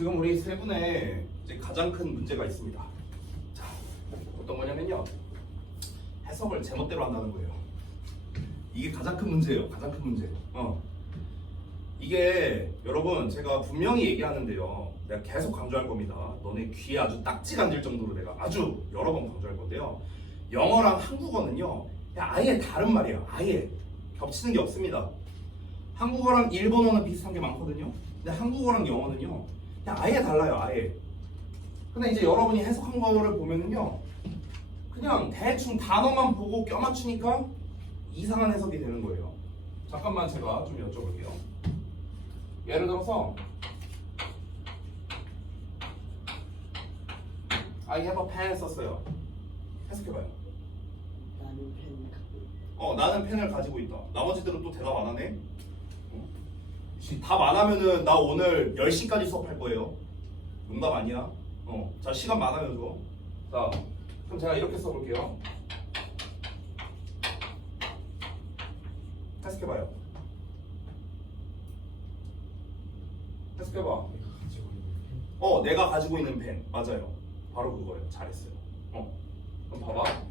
지금 우리 세 분의 이제 가장 큰 문제가 있습니다. 자, 어떤 거냐면요. 해석을 제멋대로 한다는 거예요. 이게 가장 큰 문제예요. 가장 큰 문제. 이게 여러분 제가 분명히 얘기하는데요. 내가 계속 강조할 겁니다. 너네 귀에 아주 딱지가 안 질 정도로 내가 아주 여러 번 강조할 건데요. 영어랑 한국어는요. 그냥 아예 다른 말이에요. 아예 겹치는 게 없습니다. 한국어랑 일본어는 비슷한 게 많거든요. 근데 한국어랑 영어는요. 그냥 아예 달라요. 아예. 근데 이제 여러분이 해석한 거를 보면은요. 그냥 대충 단어만 보고 껴맞추니까 이상한 해석이 되는 거예요. 잠깐만 제가 좀 여쭤볼게요. 예를 들어서 I have a pen 썼어요. 해석해봐요. 나는 펜을 가지고 있다. 나머지들은 또 대답 안 하네. 답 안 하면은 나 오늘 10시까지 수업할 거예요. 농담 아니야. 자, 시간 많아요, 저. 자, 그럼 제가 이렇게 써볼게요. 해석해봐요. 해석해봐. 내가 가지고 있는 펜. 맞아요. 바로 그거예요. 잘했어요. 그럼 봐봐.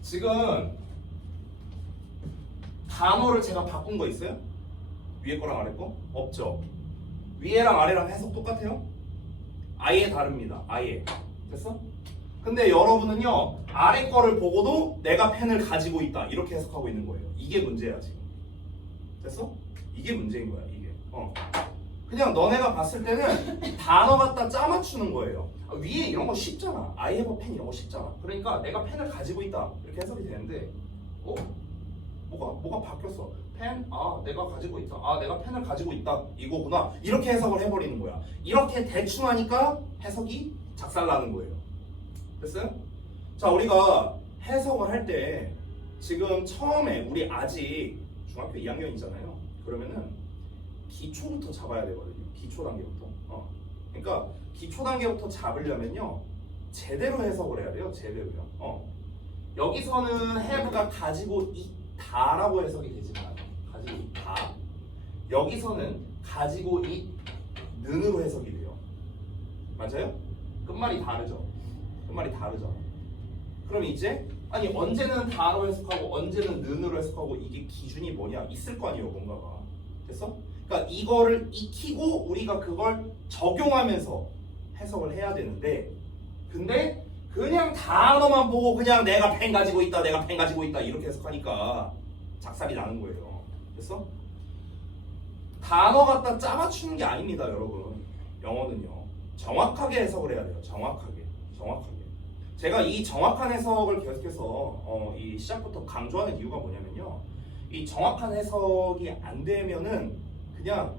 지금 단어를 제가 바꾼 거 있어요? 위에 거랑 아래 거? 없죠. 위에랑 아래랑 해석 똑같아요? 아예 다릅니다. 아예. 됐어? 근데 여러분은요. 아래 거를 보고도 내가 펜을 가지고 있다. 이렇게 해석하고 있는 거예요. 이게 문제야 지금. 됐어? 이게 문제인 거야. 이게. 그냥 너네가 봤을 때는 단어 갖다 짜맞추는 거예요. 위에 이런 거 쉽잖아. I have a pen 이런 거 쉽잖아. 그러니까 내가 펜을 가지고 있다. 이렇게 해석이 되는데 뭐가 바뀌었어? 펜? 내가 가지고 있다. 내가 펜을 가지고 있다. 이거구나. 이렇게 해석을 해버리는 거야. 이렇게 대충 하니까 해석이 작살나는 거예요. 됐어요? 자, 우리가 해석을 할 때 지금 처음에 우리 아직 중학교 2학년이잖아요. 그러면은 기초부터 잡아야 되거든요. 기초 단계부터. 그러니까 기초 단계부터 잡으려면요. 제대로 해석을 해야 돼요. 제대로요. 여기서는 have가 가지고 있다라고 해석이 되지만 가지고 있다. 여기서는 가지고 있는으로 해석이 돼요. 맞아요? 끝말이 다르죠. 끝말이 다르죠. 그럼 이제 언제는 다로 해석하고 언제는 는으로 해석하고 이게 기준이 뭐냐? 있을 거 아니에요, 뭔가가. 됐어? 그러니까 이거를 익히고 우리가 그걸 적용하면서 해석을 해야 되는데 근데 그냥 단어만 보고 그냥 내가 펜 가지고 있다 내가 펜 가지고 있다 이렇게 해석하니까 작살이 나는 거예요. 됐어? 단어 갖다 짜맞추는 게 아닙니다, 여러분. 영어는요. 정확하게 해석을 해야 돼요. 정확하게. 제가 이 정확한 해석을 계속해서 이 시작부터 강조하는 이유가 뭐냐면요. 이 정확한 해석이 안 되면은 그냥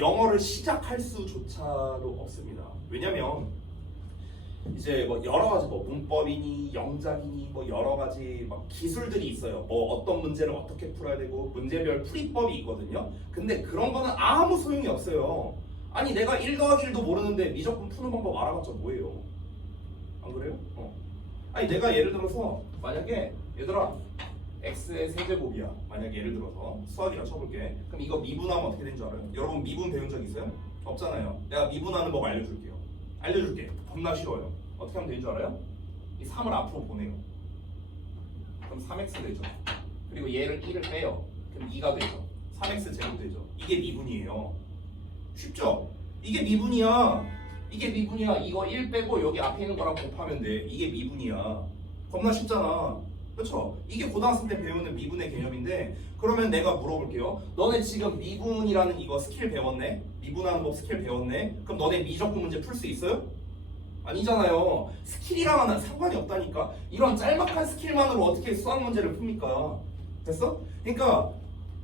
영어를 시작할 수조차도 없습니다. 왜냐면 이제 뭐 여러 가지 문법이니 영작이니 여러 가지 기술들이 있어요. 어떤 문제를 어떻게 풀어야 되고 문제별 풀이법이 있거든요. 근데 그런 거는 아무 소용이 없어요. 아니 내가 1 더하기 1도 모르는데 미적분 푸는 방법 알아봤자 뭐예요? 안 그래요? 아니 내가 예를 들어서 만약에 얘들아 x의 세제곱이야. 만약에 예를 들어서 수학이라 쳐볼게. 그럼 이거 미분하면 어떻게 되는 줄 알아요? 여러분 미분 배운 적 있어요? 없잖아요. 내가 미분하는 법 알려줄게. 겁나 쉬워요. 어떻게 하면 되는 줄 알아요? 이 3을 앞으로 보내요. 그럼 3x 되죠. 그리고 얘를 1을 빼요. 그럼 2가 되죠. 3x 제곱 되죠. 이게 미분이에요. 쉽죠? 이게 미분이야. 이거 1 빼고 여기 앞에 있는 거랑 곱하면 돼. 이게 미분이야. 겁나 쉽잖아. 그렇죠? 이게 고등학생 때 배우는 미분의 개념인데 그러면 내가 물어볼게요. 너네 지금 미분이라는 이거 스킬 배웠네? 미분하는 법 스킬 배웠네? 그럼 너네 미적분 문제 풀 수 있어요? 아니잖아요. 스킬이랑은 상관이 없다니까. 이런 짤막한 스킬만으로 어떻게 수학 문제를 풉니까? 됐어? 그러니까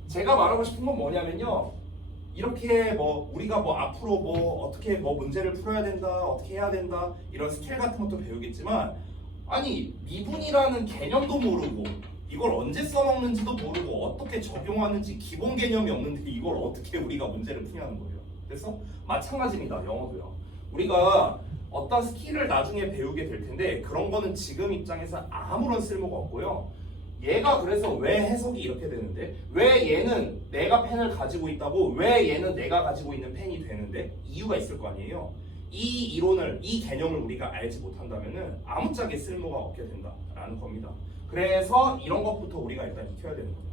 제가 말하고 싶은 건 뭐냐면요. 이렇게 우리가 앞으로 어떻게 문제를 풀어야 된다, 어떻게 해야 된다 이런 스킬 같은 것도 배우겠지만 미분이라는 개념도 모르고 이걸 언제 써먹는지도 모르고 어떻게 적용하는지 기본 개념이 없는데 이걸 어떻게 우리가 문제를 푸냐는 거예요. 그래서 마찬가지입니다. 영어도요. 우리가 어떤 스킬을 나중에 배우게 될 텐데 그런 거는 지금 입장에서 아무런 쓸모가 없고요. 얘가 그래서 왜 해석이 이렇게 되는데 왜 얘는 내가 펜을 가지고 있다고 왜 얘는 내가 가지고 있는 펜이 되는데 이유가 있을 거 아니에요. 이 이론을 이 개념을 우리가 알지 못한다면은 아무짝에 쓸모가 없게 된다라는 겁니다. 그래서 이런 것부터 우리가 일단 익혀야 되는 거예요.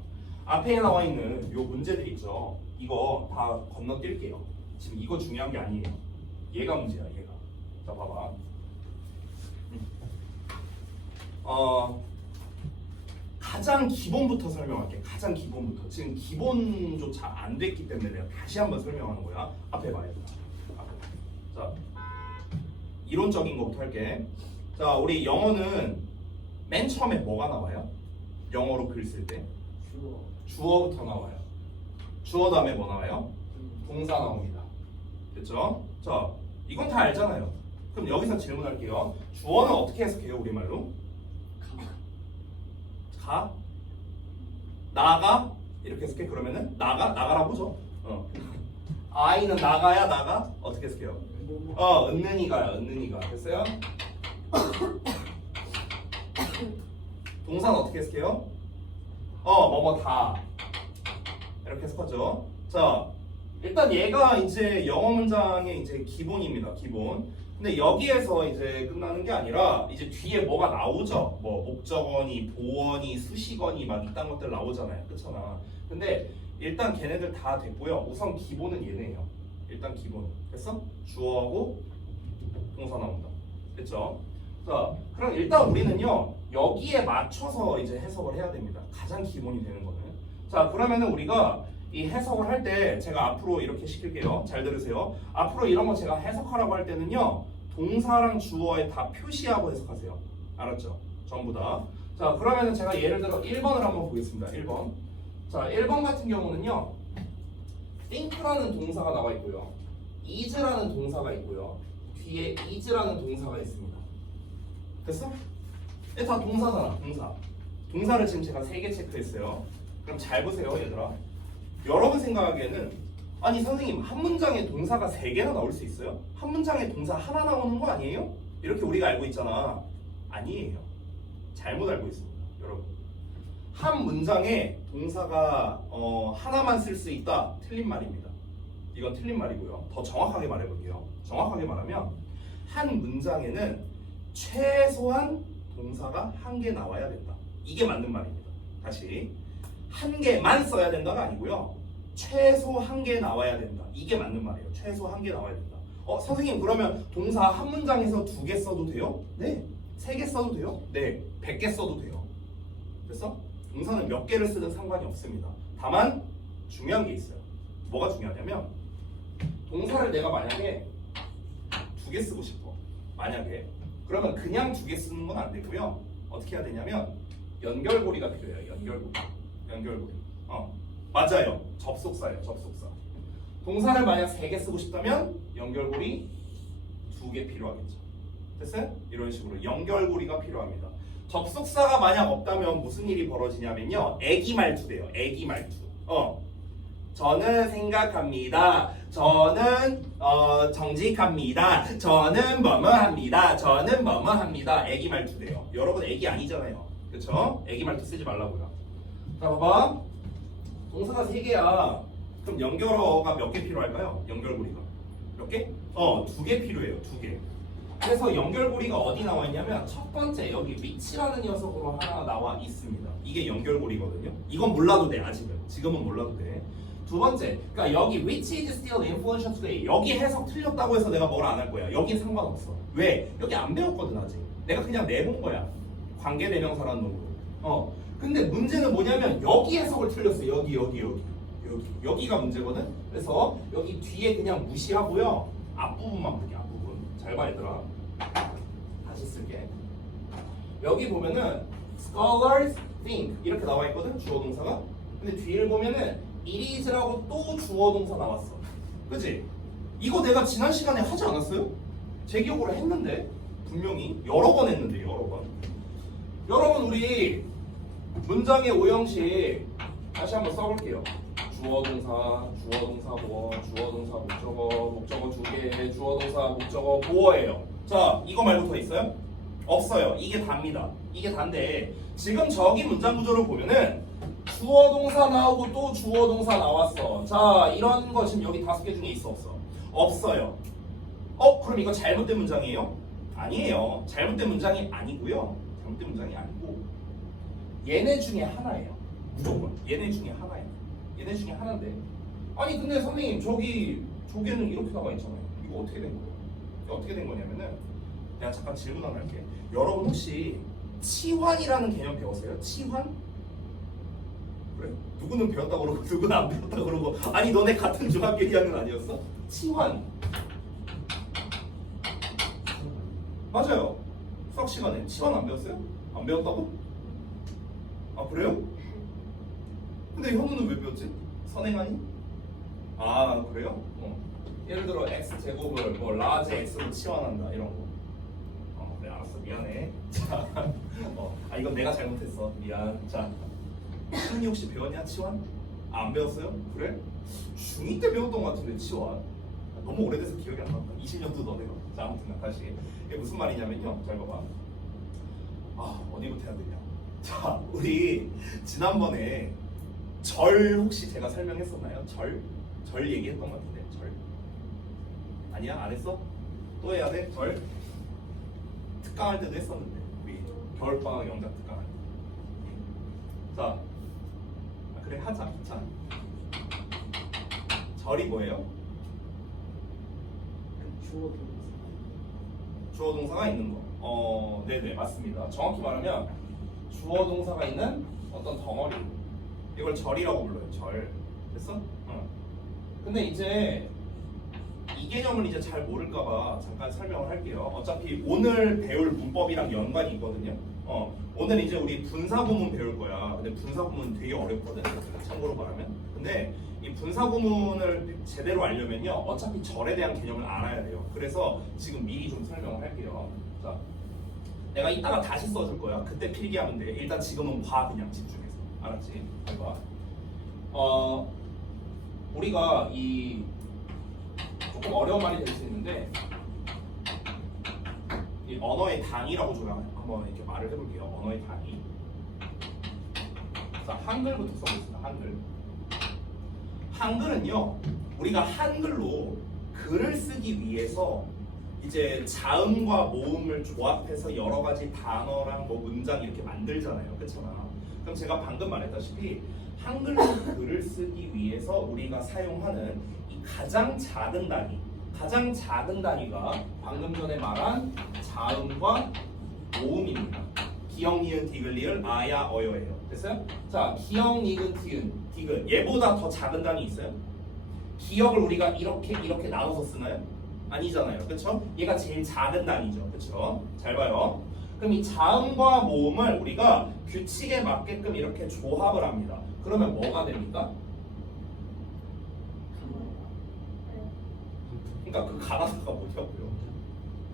앞에 나와 있는 요 문제들 있죠. 이거 다 건너뛸게요. 지금 이거 중요한 게 아니에요. 얘가 문제야, 얘가. 자, 봐봐. 가장 기본부터 설명할게. 가장 기본부터. 지금 기본조차 안 됐기 때문에 내가 다시 한번 설명하는 거야. 앞에 봐야 돼. 자, 이론적인 것부터 할게. 자, 우리 영어는 맨 처음에 뭐가 나와요? 영어로 글 쓸 때 주어부터 나와요. 주어 다음에 뭐 나와요? 동사 나옵니다. 됐죠? 자, 이건 다 알잖아요. 그럼 여기서 질문할게요. 주어는 어떻게 해석해요, 우리말로? 가? 나가? 이렇게 해석해. 그러면은 나가라고 보죠. 아이는 나가야 나가? 어떻게 해석해요? 은는이 가요. 은는이 가. 됐어요? 동사는 어떻게 해석해요? 뭐뭐 다. 이렇게 해석하죠. 자, 일단 얘가 이제 영어 문장의 이제 기본입니다. 기본. 근데 여기에서 이제 끝나는 게 아니라 이제 뒤에 뭐가 나오죠. 뭐 목적어니, 보어니, 수식어니 막 이딴 것들 나오잖아요. 그렇잖아. 근데 일단 걔네들 다 됐고요. 우선 기본은 얘네예요. 일단 기본. 됐어? 주어하고 동사 나온다. 됐죠? 자, 그럼 일단 우리는요. 여기에 맞춰서 이제 해석을 해야 됩니다. 가장 기본이 되는 거는. 자, 그러면은 우리가 이 해석을 할 때 제가 앞으로 이렇게 시킬게요. 잘 들으세요. 앞으로 이런 거 제가 해석하라고 할 때는요. 동사랑 주어에 다 표시하고 해석하세요. 알았죠? 전부 다. 자, 그러면은 제가 예를 들어 1번을 한번 보겠습니다. 1번. 자, 1번 같은 경우는요. think라는 동사가 나와 있고요. is라는 동사가 있고요. 뒤에 is라는 동사가 있습니다. 됐어? 얘 다 동사잖아. 동사. 동사를 지금 제가 3개 체크했어요. 그럼 잘 보세요, 얘들아. 여러분 생각하기에는 아니 선생님 한 문장에 동사가 3개나 나올 수 있어요? 한 문장에 동사 하나 나오는 거 아니에요? 이렇게 우리가 알고 있잖아. 아니에요. 잘못 알고 있습니다. 여러분. 한 문장에 동사가 하나만 쓸 수 있다. 틀린 말입니다. 이건 틀린 말이고요. 더 정확하게 말해볼게요. 정확하게 말하면 한 문장에는 최소한 동사가 1개 나와야 된다. 이게 맞는 말입니다. 다시. 1개만 써야 된다가 아니고요. 최소 1개 나와야 된다. 이게 맞는 말이에요. 최소 1개 나와야 된다. 선생님 그러면 동사 한 문장에서 2개 써도 돼요? 네. 3개 써도 돼요? 네. 100개 써도 돼요. 됐어? 동사는 몇 개를 쓰든 상관이 없습니다. 다만 중요한 게 있어요. 뭐가 중요하냐면 동사를 내가 만약에 2개 쓰고 싶어. 만약에 그러면 그냥 2개 쓰는 건 안 되고요. 어떻게 해야 되냐면 연결고리가 필요해요. 연결고리. 맞아요. 접속사예요. 접속사. 동사를 만약 3개 쓰고 싶다면 연결고리 2개 필요하겠죠. 됐어요? 이런 식으로 연결고리가 필요합니다. 접속사가 만약 없다면 무슨 일이 벌어지냐면요. 애기 말투 돼요. 애기 말투. 저는 생각합니다. 저는 정직합니다. 저는 뭐뭐 합니다. 저는 뭐뭐 합니다. 애기 말투 돼요. 여러분 애기 아니잖아요. 그렇죠? 애기 말투 쓰지 말라고요. 자, 봐봐. 동사가 3개야. 그럼 연결어가 몇 개 필요할까요? 연결고리가. 몇 개? 2개 필요해요. 2개. 그래서 연결고리가 어디 나와 있냐면 첫 번째 여기 which라는 녀석으로 하나 나와 있습니다. 이게 연결고리거든요. 이건 몰라도 돼. 아직은. 지금은 몰라도 돼. 두 번째, 그러니까 여기 which is still influential today. 여기 해석 틀렸다고 해서 내가 뭘 안 할 거야. 여긴 상관없어. 왜? 여기 안 배웠거든 아직. 내가 그냥 내본 거야. 관계대명사라는 놈으로. 근데 문제는 뭐냐면 여기 해석을 틀렸어. 여기가 문제거든. 그래서 여기 뒤에 그냥 무시하고요. 앞부분만 볼게. 앞부분. 잘 봐 얘들아. 다시 쓸게. 여기 보면은 scholars think 이렇게 나와 있거든. 주어 동사가. 근데 뒤를 보면은 it is라고 또 주어 동사 나왔어. 그치? 이거 내가 지난 시간에 하지 않았어요? 제 기억으로 했는데 분명히 여러 번 했는데 여러 번. 여러분 우리 문장의 오형식 다시 한번 써볼게요. 주어 동사 보어, 주어 동사 목적어 2개, 주어 동사 목적어 보어예요. 자, 이거 말고 더 있어요? 없어요. 이게 답니다. 이게 단데 지금 저기 문장 구조를 보면은 주어 동사 나오고 또 주어 동사 나왔어. 자, 이런 거 지금 여기 5개 중에 있어 없어? 없어요. 그럼 이거 잘못된 문장이에요? 아니에요. 잘못된 문장이 아니고요. 잘못된 문장이 아니고 얘네 중에 하나예요. 무조건 얘네 중에 하나예요. 얘네 중에 하나인데 아니 근데 선생님 저기는 이렇게 나와 있잖아요. 이거 어떻게 된 거예요? 이거 어떻게 된 거냐면은 내가 잠깐 질문 하나 할게. 여러분 혹시 치환이라는 개념 배웠어요? 치환? 그래? 누구는 배웠다 그러고 누구는 안 배웠다 그러고 아니 너네 같은 중학교 1학년 아니었어? 치환 맞아요. 수학 시간에 치환 안 배웠어요? 안 배웠다고? 아 그래요? 근데 현우는 왜 배웠지? 선행하니? 아 그래요? 예를 들어 x제곱을 뭐 라지 x로 치환한다 이런 거. 그래 알았어 미안해. 자, 이건 내가 잘못했어 미안. 자, 현이 혹시 배웠냐 치환? 안 배웠어요? 그래? 중2 때 배웠던 것 같은데 치환. 너무 오래돼서 기억이 안 난다. 20년도 더 돼가. 자 아무튼 다시 이게 무슨 말이냐면요. 잘 봐봐. 어디부터 해야 되냐? 자 우리 지난번에 절 혹시 제가 설명했었나요? 절 얘기했던 것 같은데 절 아니야? 안 했어? 또 해야 돼? 절 특강할 때도 했었는데 우리 겨울방학 영작 특강할 때. 자 그래 하자. 자 절이 뭐예요? 주어 동사가 있는 거. 네네 맞습니다. 정확히 말하면 주어 동사가 있는 어떤 덩어리. 이걸 절이라고 불러요. 절. 됐어? 근데 이제 이 개념을 이제 잘 모를까봐 잠깐 설명을 할게요. 어차피 오늘 배울 문법이랑 연관이 있거든요. 오늘 이제 우리 분사구문 배울 거야. 근데 분사구문 되게 어렵거든. 참고로 말하면. 근데 이 분사구문을 제대로 알려면요. 어차피 절에 대한 개념을 알아야 돼요. 그래서 지금 미리 좀 설명을 할게요. 자, 내가 이따가 다시 써줄 거야. 그때 필기하면 돼. 일단 지금은 봐 그냥 집중해서. 알았지? 잘 봐. 우리가 이 조금 어려운 말이 될 수 있는데 이 언어의 단위라고 제가 한번 이렇게 말을 해볼게요. 언어의 단위. 자, 한글부터 써보겠습니다. 한글. 한글은요, 우리가 한글로 글을 쓰기 위해서 이제 자음과 모음을 조합해서 여러 가지 단어랑 뭐 문장 이렇게 만들잖아요. 그렇잖아. 그럼 제가 방금 말했다시피 한글로 글을 쓰기 위해서 우리가 사용하는 이 가장 작은 단위가 방금 전에 말한 자음과 모음입니다. 기역, 니은, 디귿, 리을, 아야, 어여예요. 됐어요? 자, 기역, 니은, 디귿. 얘보다 더 작은 단위 있어요? 기역을 우리가 이렇게 나눠서 쓰나요? 아니잖아요. 그렇죠? 얘가 제일 작은 단위죠. 그렇죠? 잘 봐요. 그럼 이 자음과 모음을 우리가 규칙에 맞게끔 이렇게 조합을 합니다. 그러면 뭐가 됩니까? 그러니까 그 가나다가 뭐냐고요?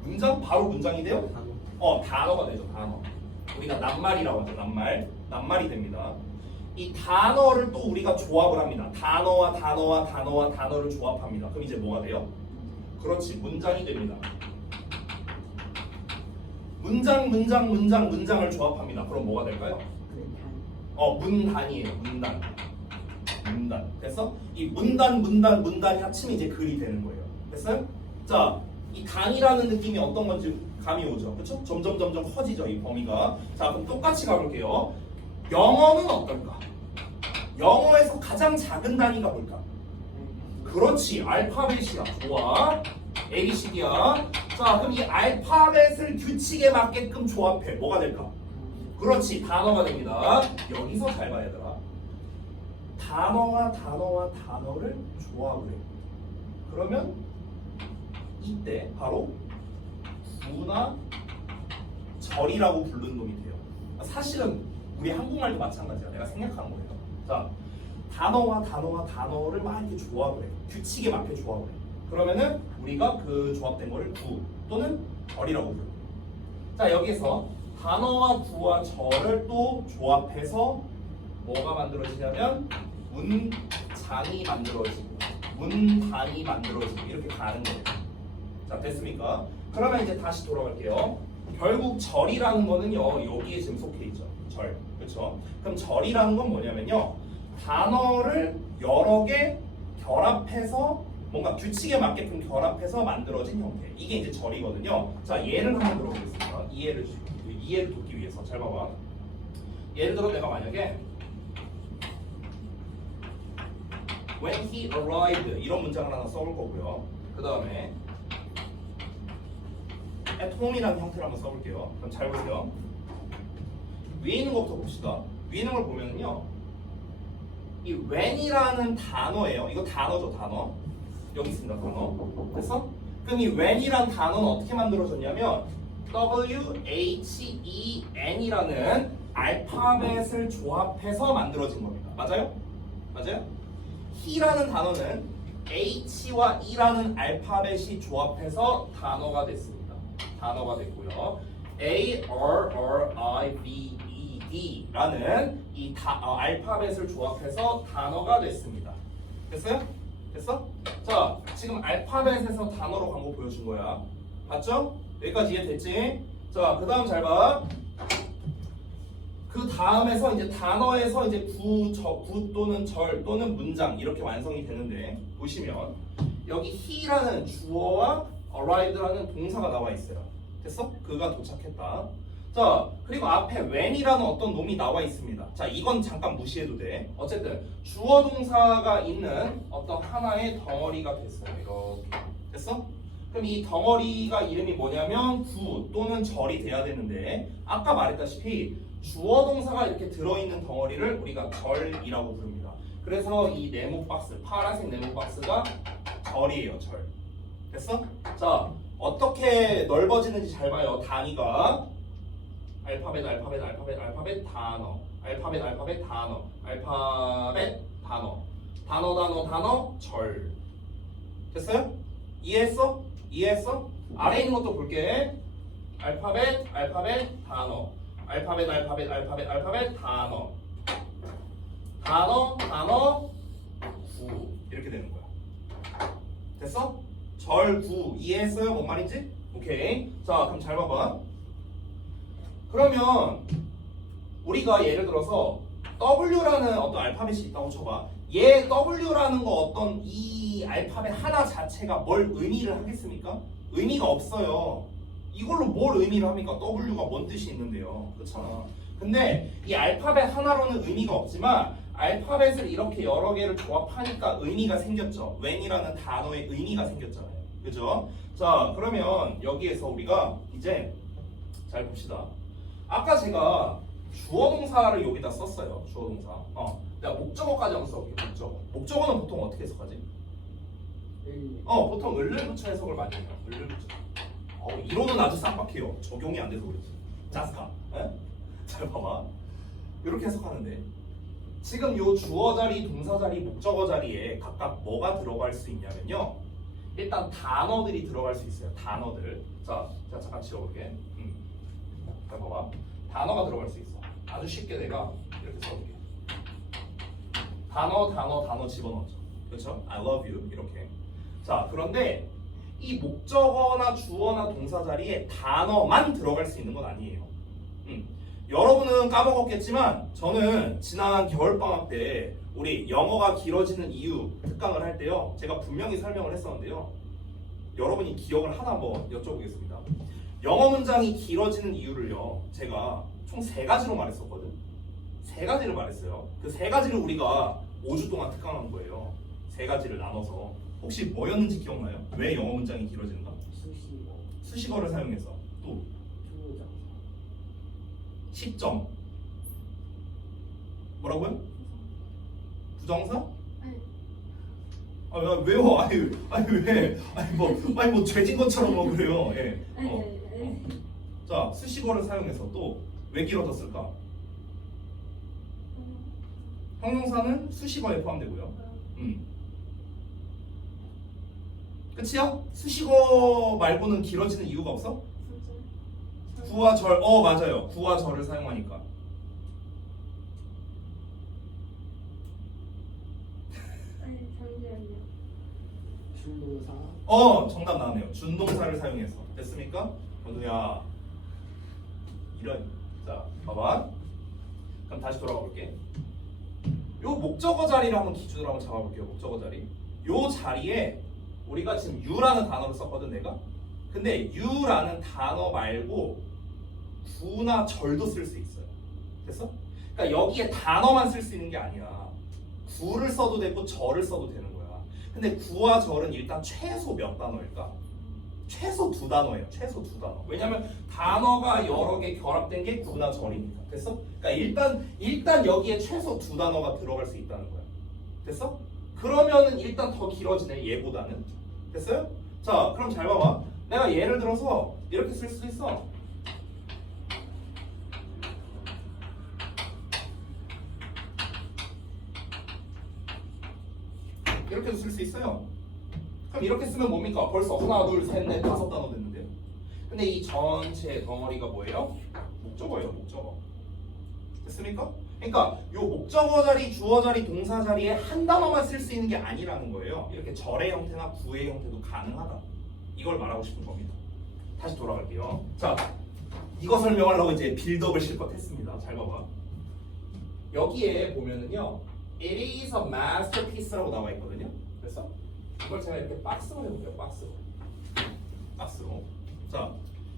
문장? 바로 문장이 돼요? 단어가 되죠. 단어. 우리가 낱말이라고 하죠. 낱말이 됩니다. 이 단어를 또 우리가 조합을 합니다. 단어를 조합합니다. 그럼 이제 뭐가 돼요? 그렇지, 문장이 됩니다. 문장을 조합합니다. 그럼 뭐가 될까요? 문단이에요. 문단. 됐어? 이 문단이 합치면 이제 글이 되는 거예요. 됐어요? 자, 이 단이라는 느낌이 어떤 건지 감이 오죠. 그렇죠? 점점 커지죠, 이 범위가. 자, 그럼 똑같이 가볼게요. 영어는 어떨까? 영어에서 가장 작은 단위가 뭘까? 그렇지, 알파벳이야. 좋아. ABCD야. 자, 그럼 이 알파벳을 규칙에 맞게끔 조합해. 뭐가 될까? 그렇지, 단어가 됩니다. 여기서 잘 봐야 되더라. 단어와 단어를 조합을 해. 그러면 이때 바로 구나 절이라고 부르는 놈이 돼요. 사실은 우리 한국말도 마찬가지야. 내가 생략한 거예요. 자, 단어와 단어를 막 이렇게 조합을 해. 규칙에 맞게 조합을 해. 그러면은 우리가 그 조합된 거를 구 또는 절이라고 불러요. 자, 여기서 단어와 구와 절을 또 조합해서 뭐가 만들어지냐면 문장이 만들어지고 문단이 만들어지고 이렇게 가는 거예요. 자, 됐습니까? 그러면 이제 다시 돌아갈게요. 결국 절이라는 거는요 여기에 지금 속해 있죠. 절. 그렇죠? 그럼 절이라는 건 뭐냐면요 단어를 여러 개 결합해서 뭔가 규칙에 맞게끔 결합해서 만들어진 형태. 이게 이제 절이거든요. 자 예를 한번 들어보겠습니다. 이해를 돕기 위해서 잘 봐봐. 예를 들어 내가 만약에 when he arrived 이런 문장을 하나 써볼 거고요. 그 다음에 at home이라는 형태를 한번 써볼게요. 그럼 잘 보세요. 위에 있는 것부터 봅시다. 위에 있는 걸 보면은요 이 when이라는 단어예요. 이거 단어죠, 단어. 여기 있습니다, 단어. 됐어? 그럼 이 when이라는 단어는 어떻게 만들어졌냐면 WHEN이라는 알파벳을 조합해서 만들어진 겁니다. 맞아요? 맞아요? he라는 단어는 H와 E라는 알파벳이 조합해서 단어가 됐습니다. 단어가 됐고요. ARRIVED라는 이 알파벳을 조합해서 단어가 됐습니다. 됐어요? 됐어? 자, 지금 알파벳에서 단어로 간 거 보여준 거야. 맞죠? 여기까지 이해됐지? 자, 그 다음 잘 봐. 그 다음에서 이제 단어에서 이제 구 또는 절 또는 문장 이렇게 완성이 되는데 보시면 여기 he라는 주어와 arrived라는 동사가 나와 있어요. 됐어? 그가 도착했다. 자, 그리고 앞에 when이라는 어떤 놈이 나와 있습니다. 자, 이건 잠깐 무시해도 돼. 어쨌든 주어 동사가 있는 어떤 하나의 덩어리가 됐어요. 이렇게. 됐어? 그럼 이 덩어리가 이름이 뭐냐면 구 또는 절이 돼야 되는데 아까 말했다시피 주어 동사가 이렇게 들어있는 덩어리를 우리가 절이라고 부릅니다. 그래서 이 네모 박스, 파란색 네모 박스가 절이에요, 절. 됐어? 자, 어떻게 넓어지는지 잘 봐요. 단위가 알파벳, 알파벳, 알파벳, 알파벳, 단어, 알파벳, 알파벳, 단어, 알파벳, 단어, 단어, 단어, 단어, 절. 됐어요? 이해했어? 이해했어? 아래 있는 것도 볼게. 알파벳, 알파벳, 단어, 알파벳, 알파벳, 알파벳, 알파벳, 단어, 단어, 단어, 구 이렇게 되는 거야. 됐어? 절, 구 이해했어요? 뭔 말인지? 오케이. 자, 그럼 잘 봐봐. 그러면 우리가 예를 들어서 W라는 어떤 알파벳이 있다고 쳐봐. 얘 W라는 거 어떤 이 알파벳 하나 자체가 뭘 의미를 하겠습니까? 의미가 없어요. 이걸로 뭘 의미를 합니까? W가 뭔 뜻이 있는데요. 그렇잖아. 근데 이 알파벳 하나로는 의미가 없지만 알파벳을 이렇게 여러 개를 조합하니까 의미가 생겼죠. when이라는 단어의 의미가 생겼잖아요. 그죠? 자, 그러면 여기에서 우리가 이제 잘 봅시다. 아까 제가 주어 동사를 여기다 썼어요. 주어 동사. 내가 목적어까지 한번 써볼게요. 목적어. 목적어는 보통 어떻게 해석하지? 보통 을을 붙여 해석을 많이 해요. 을을 붙여. 이론은 아주 쌈박해요. 적용이 안 돼서 그렇지. 짜스카. 잘 봐봐. 이렇게 해석하는데 지금 요 주어 자리, 동사 자리, 목적어 자리에 각각 뭐가 들어갈 수 있냐면요. 일단 단어들이 들어갈 수 있어요. 단어들. 자, 잠깐 치워볼게. 잘 봐봐. 단어가 들어갈 수 있어. 아주 쉽게 내가 이렇게 써볼게. 단어 집어넣죠. 그렇죠? I love you 이렇게. 자, 그런데 이 목적어나 주어나 동사 자리에 단어만 들어갈 수 있는 건 아니에요. 여러분은 까먹었겠지만 저는 지난 겨울방학 때 우리 영어가 길어지는 이유 특강을 할 때요. 제가 분명히 설명을 했었는데요. 여러분이 기억을 하나 한번 여쭤보겠습니다. 영어 문장이 길어지는 이유를요. 제가 총 3가지로 말했었거든. 3가지를 말했어요. 그 3가지를 우리가 5주 동안 특강한 거예요. 3가지를 나눠서. 혹시 뭐였는지 기억나요? 왜 영어 문장이 길어지는가? 수식어를 사용해서. 또 10점. 뭐라고요? 부정사? 왜요? 아니 왜? 뭐 죄진 것처럼 뭐 그래요. 예. 자, 수식어를 사용해서 또 왜 길어졌을까? 형용사는 수식어에 포함되고요. 끝이야? 수식어 말고는 길어지는 이유가 없어? 구와 절, 맞아요. 구와 절을 사용하니까. 잠시만요. 준동사. 정답 나왔네요. 준동사를 사용해서. 됐습니까? 건우야, 이런. 자, 봐봐. 그럼 다시 돌아가 볼게. 요 목적어 자리를 한번 기준으로 한번 잡아볼게요. 목적어 자리. 요 자리에 우리가 지금 U라는 단어를 썼거든 내가. 근데 U라는 단어 말고 구나 절도 쓸 수 있어요. 됐어? 그러니까 여기에 단어만 쓸 수 있는 게 아니야. 구를 써도 되고 절을 써도 되는 거야. 근데 구와 절은 일단 최소 몇 단어일까? 최소 2단어예요. 최소 2단어. 왜냐면 단어가 여러 개 결합된 게 구나 절이니까. 됐어? 그러니까 일단 여기에 최소 2단어가 들어갈 수 있다는 거야. 됐어? 그러면은 일단 더 길어지네. 얘보다는. 됐어요? 자, 그럼 잘 봐봐. 내가 예를 들어서 이렇게 쓸 수도 있어. 이렇게도 쓸 수 있어요. 그럼 이렇게 쓰면 뭡니까? 벌써 하나, 둘, 셋, 넷, 5단어 됐는데요. 근데 이 전체 덩어리가 뭐예요? 목적어예요. 목적어. 됐습니까? 그러니까 요 목적어 자리, 주어 자리, 동사 자리에 한 단어만 쓸 수 있는 게 아니라는 거예요. 이렇게 절의 형태나 구의 형태도 가능하다. 이걸 말하고 싶은 겁니다. 다시 돌아갈게요. 자, 이거 설명하려고 이제 빌드업을 실컷 했습니다. 잘 봐봐. 여기에 보면은요, It is a masterpiece라고 나와 있거든요. 그래서 이걸 제가 이렇게 박스로 해볼게요. 박스로. 자,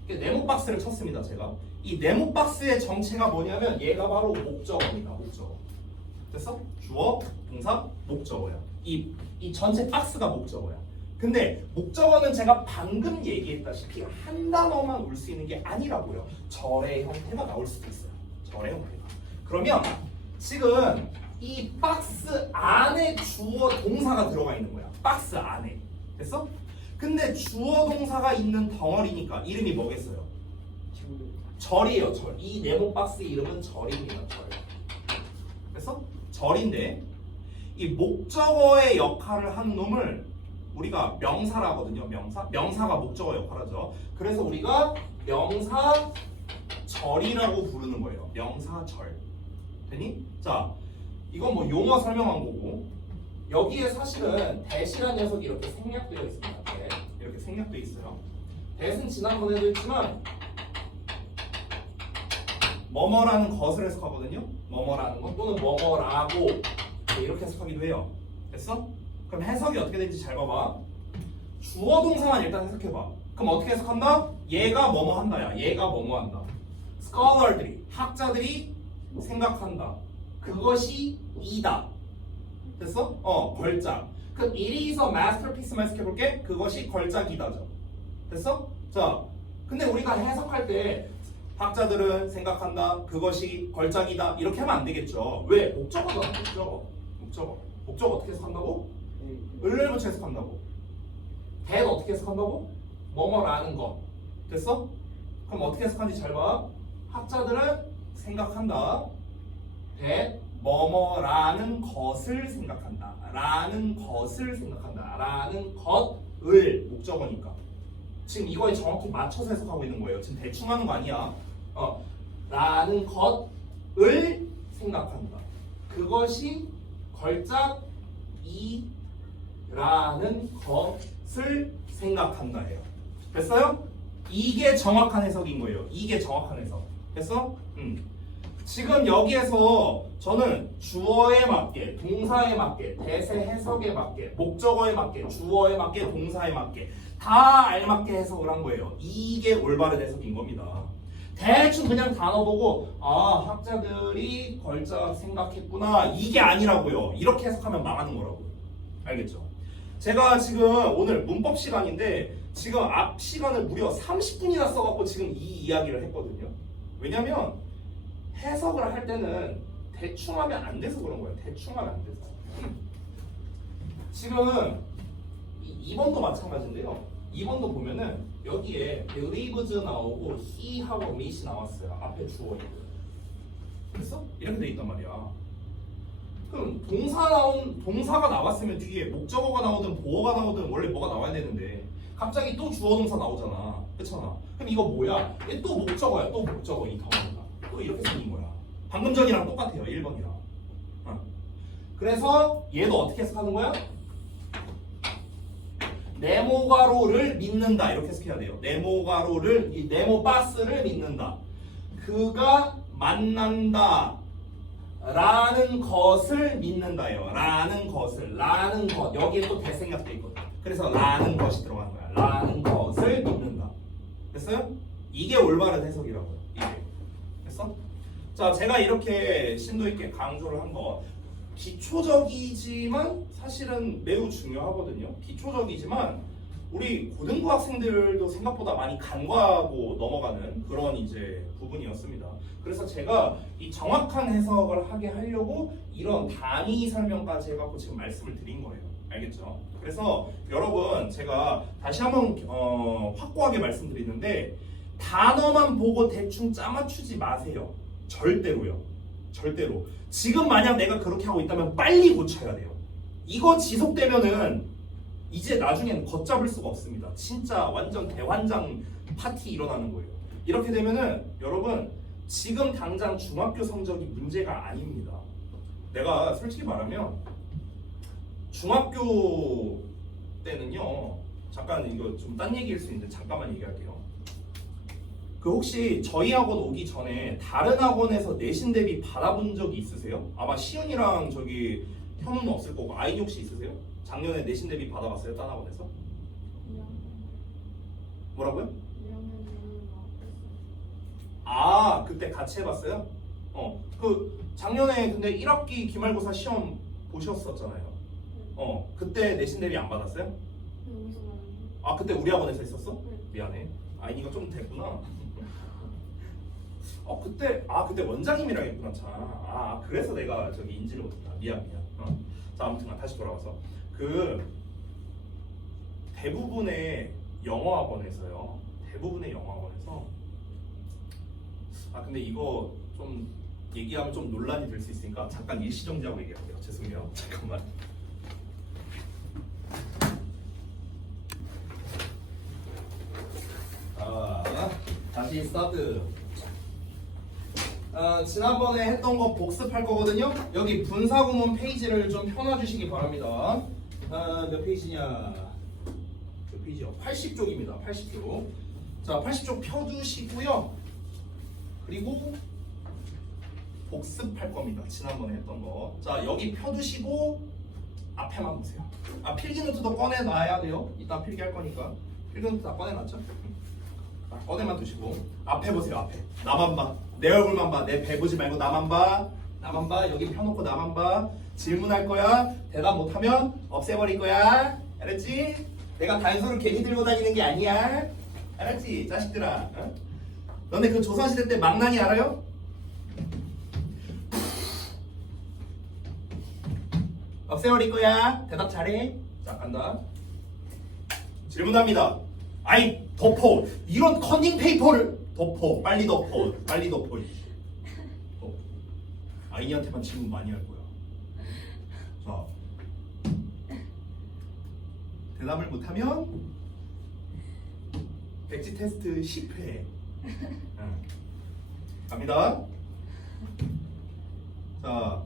네모 박스를 쳤습니다. 제가 이 네모 박스의 정체가 뭐냐면 얘가 바로 목적어입니다. 목적어. 됐어? 주어, 동사, 목적어야. 이 전체 박스가 목적어야. 근데 목적어는 제가 방금 얘기했다시피 한 단어만 올 수 있는 게 아니라고요. 절의 형태가 나올 수도 있어요. 절의 형태가. 그러면 지금 이 박스 안에 주어 동사가 들어가 있는 거야. 박스 안에. 됐어? 근데 주어 동사가 있는 덩어리니까 이름이 뭐겠어요? 절이에요. 절. 이 네모 박스 이름은 절입니다. 절. 됐어? 절인데 이 목적어의 역할을 한 놈을 우리가 명사라거든요. 명사가 목적어 역할하죠. 그래서 우리가 명사절이라고 부르는 거예요. 명사절. 되니? 자, 이건 뭐 용어 설명한 거고, 여기에 사실은 대시란 녀석이 이렇게 생략되어 있습니다. 이렇게 생략되어 있어요. 대는 지난번에도 했지만 뭐뭐라는 것을 해석하거든요. 뭐뭐라는 것 또는 뭐뭐라고 이렇게 해석하기도 해요. 됐어? 그럼 해석이 어떻게 되는지 잘 봐봐. 주어 동사만 일단 해석해봐. 그럼 어떻게 해석한다? 얘가 뭐뭐 한다야. 얘가 뭐뭐 한다. 스컬러들이, 학자들이 생각한다. 그것이 이다. 됐어? 걸작. 그럼 it is a masterpiece만 해석해볼게. 그것이 걸작이다죠. 됐어? 자, 근데 우리가 해석할 때 학자들은 생각한다. 그것이 걸작이다. 이렇게 하면 안 되겠죠. 왜? 목적어잖아. 목적어 어떻게 해석한다고? 을을 붙여 해석한다고. 대는 어떻게 해석한다고? 뭐뭐라는 것. 됐어? 그럼 어떻게 해석하는지 잘 봐. 학자들은 생각한다. 대 뭐뭐라는 것을 생각한다. 라는 것을 생각한다. 라는 것을 목적어니까. 지금 이거에 정확히 맞춰서 해석하고 있는 거예요. 지금 대충 하는 거 아니야. 라는 것을 생각한다. 그것이 걸작이라는 것을 생각한다예요. 됐어요? 이게 정확한 해석인 거예요. 이게 정확한 해석. 됐어? 지금 여기에서 저는 주어에 맞게, 동사에 맞게, 대세 해석에 맞게, 목적어에 맞게, 주어에 맞게, 동사에 맞게 다 알맞게 해석을 한 거예요. 이게 올바른 해석인 겁니다. 대충 그냥 단어 보고 학자들이 걸작 생각했구나 이게 아니라고요. 이렇게 해석하면 망하는 거라고요. 알겠죠? 제가 지금 오늘 문법 시간인데 지금 앞 시간을 무려 30분이나 써갖고 지금 이 이야기를 했거든요. 왜냐면 해석을 할 때는 대충 하면 안 돼서 그런 거예요. 대충 하면 안 돼서. 지금 2번도 마찬가지인데요. 2번도 보면은 여기에 believes 나오고 he하고 meet이 나왔어요. 앞에 주어있고. 그래서 이렇게 돼 있단 말이야. 그럼 동사가 나왔으면 뒤에 목적어가 나오든 보어가 나오든 원래 뭐가 나와야 되는데 갑자기 또 주어 동사 나오잖아. 그렇잖아. 그럼 이거 뭐야? 얘 또 목적어야. 또 목적어 이 덩어리가. 또 이렇게 생긴 거야. 방금 전이랑 똑같아요. 1번이랑. 그래서 얘도 어떻게 해석하는 거야? 네모가로를 믿는다 이렇게 해석해야 돼요. 네모가로를 이 네모 박스를 믿는다. 그가 만난다 라는 것을 믿는다예요. 라는 것 여기에 또 대생략돼 있거든. 그래서 라는 것이 들어가는 거야. 라는 것을 믿는다. 됐어요? 이게 올바른 해석이라고요. 이게. 됐어? 자, 제가 이렇게 심도 있게 강조를 한 거 기초적이지만 사실은 매우 중요하거든요. 기초적이지만 우리 고등부 학생들도 생각보다 많이 간과하고 넘어가는 그런 이제 부분이었습니다. 그래서 제가 이 정확한 해석을 하게 하려고 이런 단위 설명까지 해갖고 지금 말씀을 드린 거예요. 알겠죠? 그래서 여러분 제가 다시 한번 확고하게 말씀드리는데 단어만 보고 대충 짜맞추지 마세요. 절대로요. 절대로. 지금 만약 내가 그렇게 하고 있다면 빨리 고쳐야 돼요. 이거 지속되면은 이제 나중에는 걷잡을 수가 없습니다. 진짜 완전 대환장 파티 일어나는 거예요. 이렇게 되면은 여러분 지금 당장 중학교 성적이 문제가 아닙니다. 내가 솔직히 말하면 중학교 때는요. 잠깐 이거 좀 딴 얘기일 수 있는데 잠깐만 얘기할게요. 그 혹시 저희 학원 오기 전에 다른 학원에서 내신 대비 받아본 적이 있으세요? 아마 시연이랑 저기 현우는 없을 거고 아이니 혹시 있으세요? 작년에 내신 대비 받아봤어요? 딴 학원에서? 뭐라고요? 아 그때 같이 해봤어요? 그 작년에 근데 1학기 기말고사 시험 보셨었잖아요. 그때 내신 대비 안 받았어요? 아 그때 우리 학원에서 있었어? 미안해. 아이니가 좀 됐구나. 그때 원장님이랑 했구나. 자, 그래서 내가 저기 인지를 못했다. 미안. 자, 아무튼 다시 돌아와서 그 대부분의 영어 학원에서요. 근데 이거 좀 얘기하면 좀 논란이 될 수 있으니까 잠깐 일시정지하고 얘기할게요. 죄송해요. 잠깐만. 다시 스타트. 지난번에 했던 거 복습할 거거든요. 여기 분사구문 페이지를 좀 펴놔주시기 바랍니다. 몇 페이지냐? 몇 페이지요? 80쪽입니다. 80쪽. 자, 80쪽 펴두시고요. 그리고 복습할 겁니다. 지난번에 했던 거. 자, 여기 펴두시고 앞에만 보세요. 필기노트도 꺼내놔야 돼요. 이따 필기할 거니까. 필기노트 다 꺼내놨죠? 꺼내만 두시고 앞에 보세요. 앞에. 나만 봐. 내 얼굴만 봐. 내 배 보지 말고 나만 봐. 여기 펴놓고 나만 봐. 질문할 거야. 대답 못하면 없애버릴 거야. 알았지? 내가 단서를 괜히 들고 다니는 게 아니야. 알았지? 자식들아. 너네 그 조선시대 때 망나니 알아요? 없애버릴 거야. 대답 잘해. 자, 간다. 질문합니다. 아이, 덮어. 이런 컨닝 페이퍼를 덮어. 빨리 덮어. 아이니한테만 질문 많이 할 거야. 자, 대답을 못하면 백지 테스트 10회. 갑니다. 자,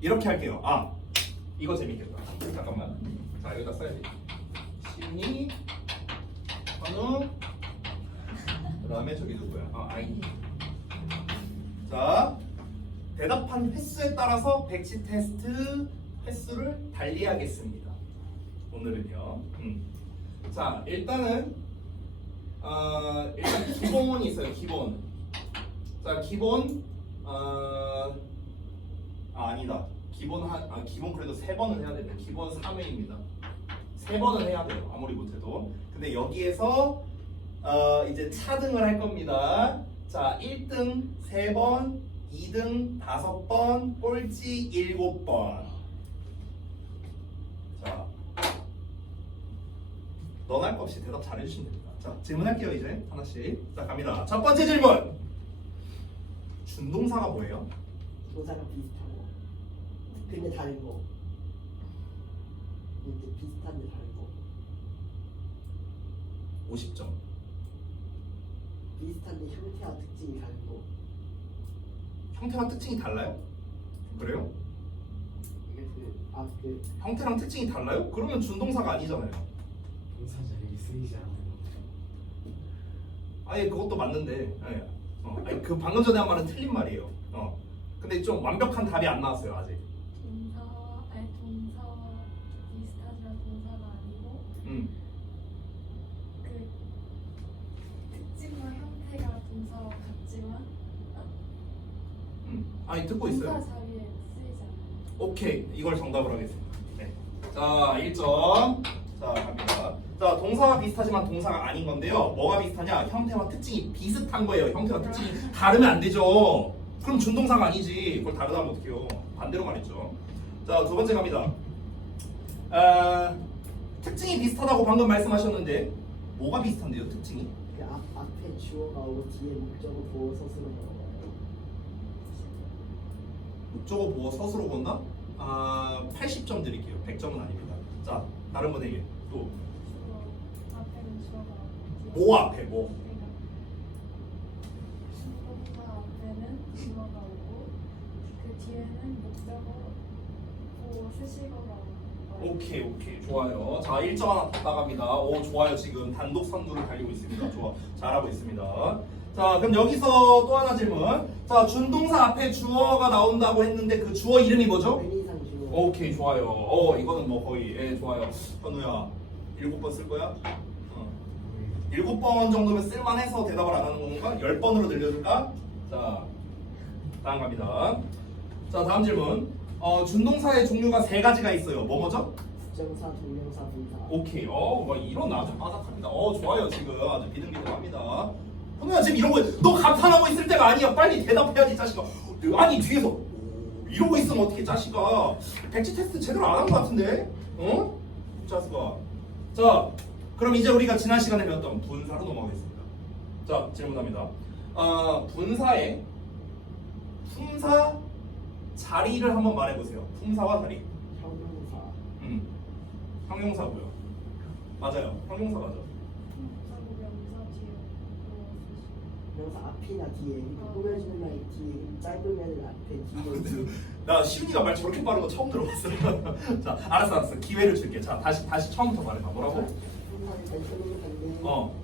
이렇게 할게요. 이거 재밌겠다. 잠깐만. 자, 여기다 써야지. 심리, 현우, 그 다음에 저기 누구야? 아이니. 자, 대답한 횟수에 따라서 백지 테스트 횟수를 달리하겠습니다. 오늘은요. 자, 일단 기본이 있어요. 기본. 자, 기본. 아니다. 기본 그래도 3번은 해야 돼요. 기본 3회입니다. 3번은 해야 돼요. 아무리 못해도. 근데 여기에서 이제 차등을 할 겁니다. 자, 1등 3번, 2등 5번, 꼴찌 7번. 자, 넌 할 거 없이 대답 잘해주시면 됩니다. 자, 질문할게요. 이제 하나씩. 자, 갑니다. 첫 번째 질문. 준동사가 뭐예요? 조사가 비슷하고 근데 다르고 이제 비슷한데 다르고 50점. 비슷한데 형태와 특징이 다르고 형태와 특징이 달라요? 그래요? 이게 형태랑 특징이 달라요? 그러면 준동사가 아니잖아요. 동사 자리에 쓰이지 않는 아예 그것도 맞는데. 네. 아니, 그 방금 전에 한 말은 틀린 말이에요. 근데 좀 완벽한 답이 안 나왔어요 아직. 동사 비슷하지만 동사가 아니고 그 특징과 형태가 동사와 같지만 아니 듣고 있어요. 동사 자리에 쓰이지 않아요. 오케이, 이걸 정답을 하겠습니다. 네. 자, 1점. 자, 갑니다. 자, 동사와 비슷하지만 동사가 아닌 건데요. 뭐가 비슷하냐? 형태와 특징이 비슷한 거예요. 형태와 특징이 다르면 안 되죠. 그럼 준동사가 아니지. 그걸 다르다면 어떡해요? 반대로 말했죠. 자, 두 번째 갑니다. 특징이 비슷하다고 방금 말씀하셨는데 뭐가 비슷한데요, 특징이? 그 앞에 주어가 오고 뒤에 목적어 보호 서술어 나와요. 목적어 보어 서술어 본다? 80점 드릴게요. 100점은 아닙니다. 자, 다른 분에게 또 주어 앞에는 주어가 오고 뭐 앞에 뭐? 동사 앞에는 주어가 오고 그 뒤에는 목적어 수식어가 오고. 오케이 좋아요. 자, 1점 하나 더 따갑니다. 오, 좋아요. 지금 단독 선두를 달리고 있습니다. 좋아, 잘하고 있습니다. 자, 그럼 여기서 또 하나 질문. 자, 준동사 앞에 주어가 나온다고 했는데 그 주어 이름이 뭐죠? 편의상 주어. 오케이, 좋아요. 이거는 뭐 거의 좋아요. 현우야, 7번 쓸 거야? 7번 정도면 쓸만해서 대답을 안 하는 건가? 10번으로 늘려줄까? 자, 다음 갑니다. 자, 다음 질문. 준동사의 종류가 3가지가 있어요. 뭐죠? 부정사, 동명사, 분사. 오케이. 뭐 이런 아주 바삭합니다. 좋아요. 지금 아주 비등비등합니다. 현우야, 지금 이러고 너 감탄하고 있을 때가 아니야. 빨리 대답해야지, 자식아. 아니, 뒤에서 이러고 있으면 어떻게, 자식아. 백지 테스트 제대로 안 한 것 같은데? 자식아. 자, 그럼 이제 우리가 지난 시간에 배웠던 분사로 넘어가겠습니다. 자, 질문합니다. 분사의 품사 자리를 한번 말해보세요. 품사와 자리. 형용사. 형용사고요. 맞아요. 형용사 맞아. 하고 명사 뒤에 명사 앞이나 뒤에 꾸며주는 말 뒤에 짧으면 앞에 뒤에. 나 시훈이가 말 저렇게 빠른 거 처음 들어봤어요. 자, 알았어. 기회를 줄게. 자, 다시 처음부터 말해봐. 뭐라고? 형용사를 잘 쓰는 건데.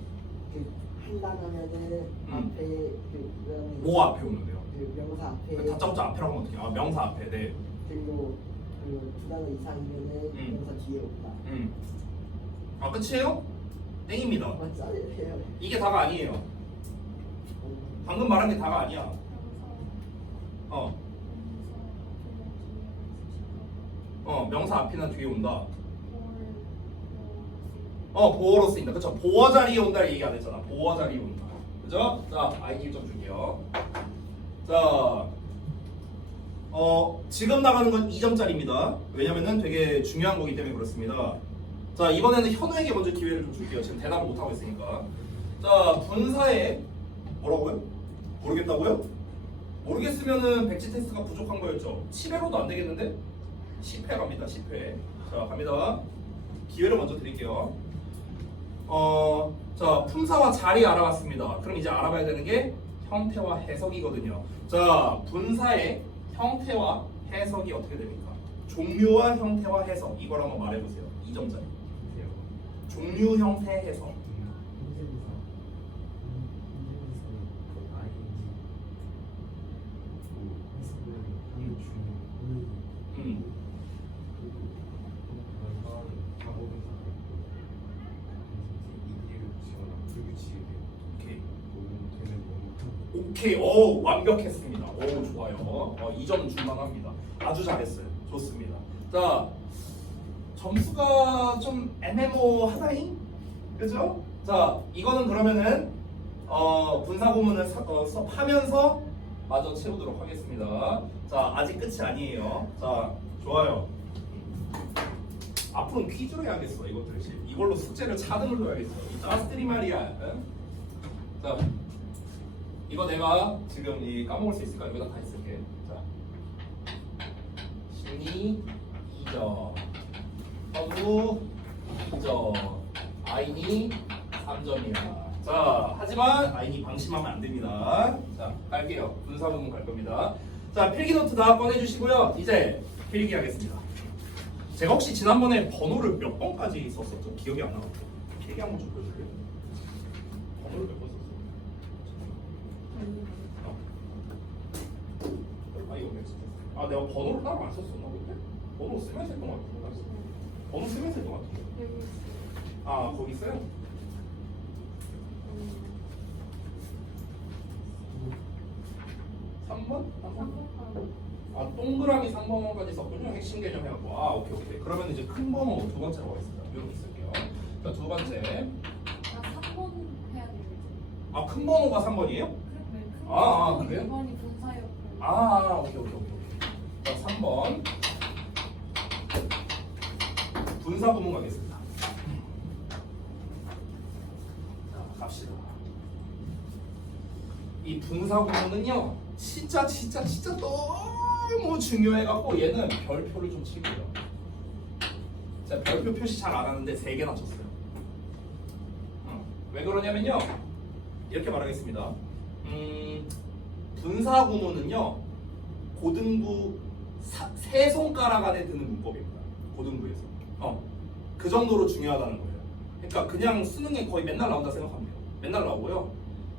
그 한다면은 앞에 그 뭐 앞에 오는데요? 그 명사 앞에. 다짜고짜 앞에라고 하면 어떡해? 명사 앞에. 네. 그리고 두 단어 이상이면은 명사 뒤에 온다. 끝이에요? 땡입니다. 맞지 않으세요? 이게 다가 아니에요. 방금 말한 게 다가 아니야. 명사 앞이나 뒤에 온다. 보어로 쓰인다. 그쵸? 보어 자리에 온다 얘기 안 했잖아. 보어 자리에 온다. 그죠? 자, 아이디 1점 줄게요. 자, 지금 나가는 건 2점짜리입니다. 왜냐면은 되게 중요한 거기 때문에 그렇습니다. 자, 이번에는 현우에게 먼저 기회를 좀 줄게요. 지금 대답을 못하고 있으니까. 자, 분사에 뭐라고요? 모르겠다고요? 모르겠으면은 백지 테스트가 부족한 거였죠. 7회로도 안 되겠는데? 10회 갑니다. 10회. 자, 갑니다. 기회를 먼저 드릴게요. 자, 품사와 자리 알아봤습니다. 그럼 이제 알아봐야 되는 게 형태와 해석이거든요. 자, 분사의 형태와 해석이 어떻게 됩니까? 종류와 형태와 해석, 이걸 한번 말해보세요. 2점짜리. 종류, 형태, 해석. 오케이, 완벽했습니다. 좋아요. 2점 줄만합니다. 아주 잘했어요. 좋습니다. 자, 점수가 좀 애매모하다잉? 그죠? 자, 이거는 그러면은 분사 구문을 수업하면서 마저 채우도록 하겠습니다. 자, 아직 끝이 아니에요. 자, 좋아요. 앞으로는 퀴즈로 해야겠어. 이것들 이걸로 숙제를 차등을 둬야겠어. 이 짜스들이 말이야. 응? 자, 이거 내가 지금 까먹을 수 있을까? 여기다 다 있을게. 자, 신이 2점, 서구 2점, 아인이 3점이야. 자, 하지만 아인이 방심하면 안 됩니다. 자, 갈게요. 분사 부분 갈 겁니다. 자, 필기노트 다 꺼내주시고요. 이제 필기 하겠습니다. 제가 혹시 지난번에 번호를 몇 번까지 썼었죠? 기억이 안 나거든요. 필기 한번 좀 보여줄래요? 번호를 몇 번 썼어요? 아 이거 왜 썼어? 아 내가 번호를 따로 안 썼었나 그때? 번호 쓰면서 했던 것 같은데. 번호 쓰면서 했던 것 같은데. 여기 있어요. 아 거기 있어요? 3번? 3번? 아 동그라미 3번까지 썼군요. 핵심 개념 해갖고. 아 오케이. 그러면 이제 큰 번호 두 번째로 가겠습니다. 이렇게 쓸게요. 자 두 번째. 나 3번 해야 돼요. 아 큰 번호가 3번이에요? 그래요? 2번이 분사 역할. 오케이. 자 3번. 분사 구문 가겠습니다. 자 갑시다. 이 분사 구문은요 진짜 너무 중요해갖고 얘는 별표를 좀 칠게요. 제가 별표 표시 잘 안 하는데 3개나 쳤어요. 왜 그러냐면요 이렇게 말하겠습니다. 분사 구문은요 고등부 세 손가락 안에 드는 문법입니다. 고등부에서 그 정도로 중요하다는 거예요. 그러니까 그냥 수능에 거의 맨날 나온다 생각하면 돼요. 맨날 나오고요.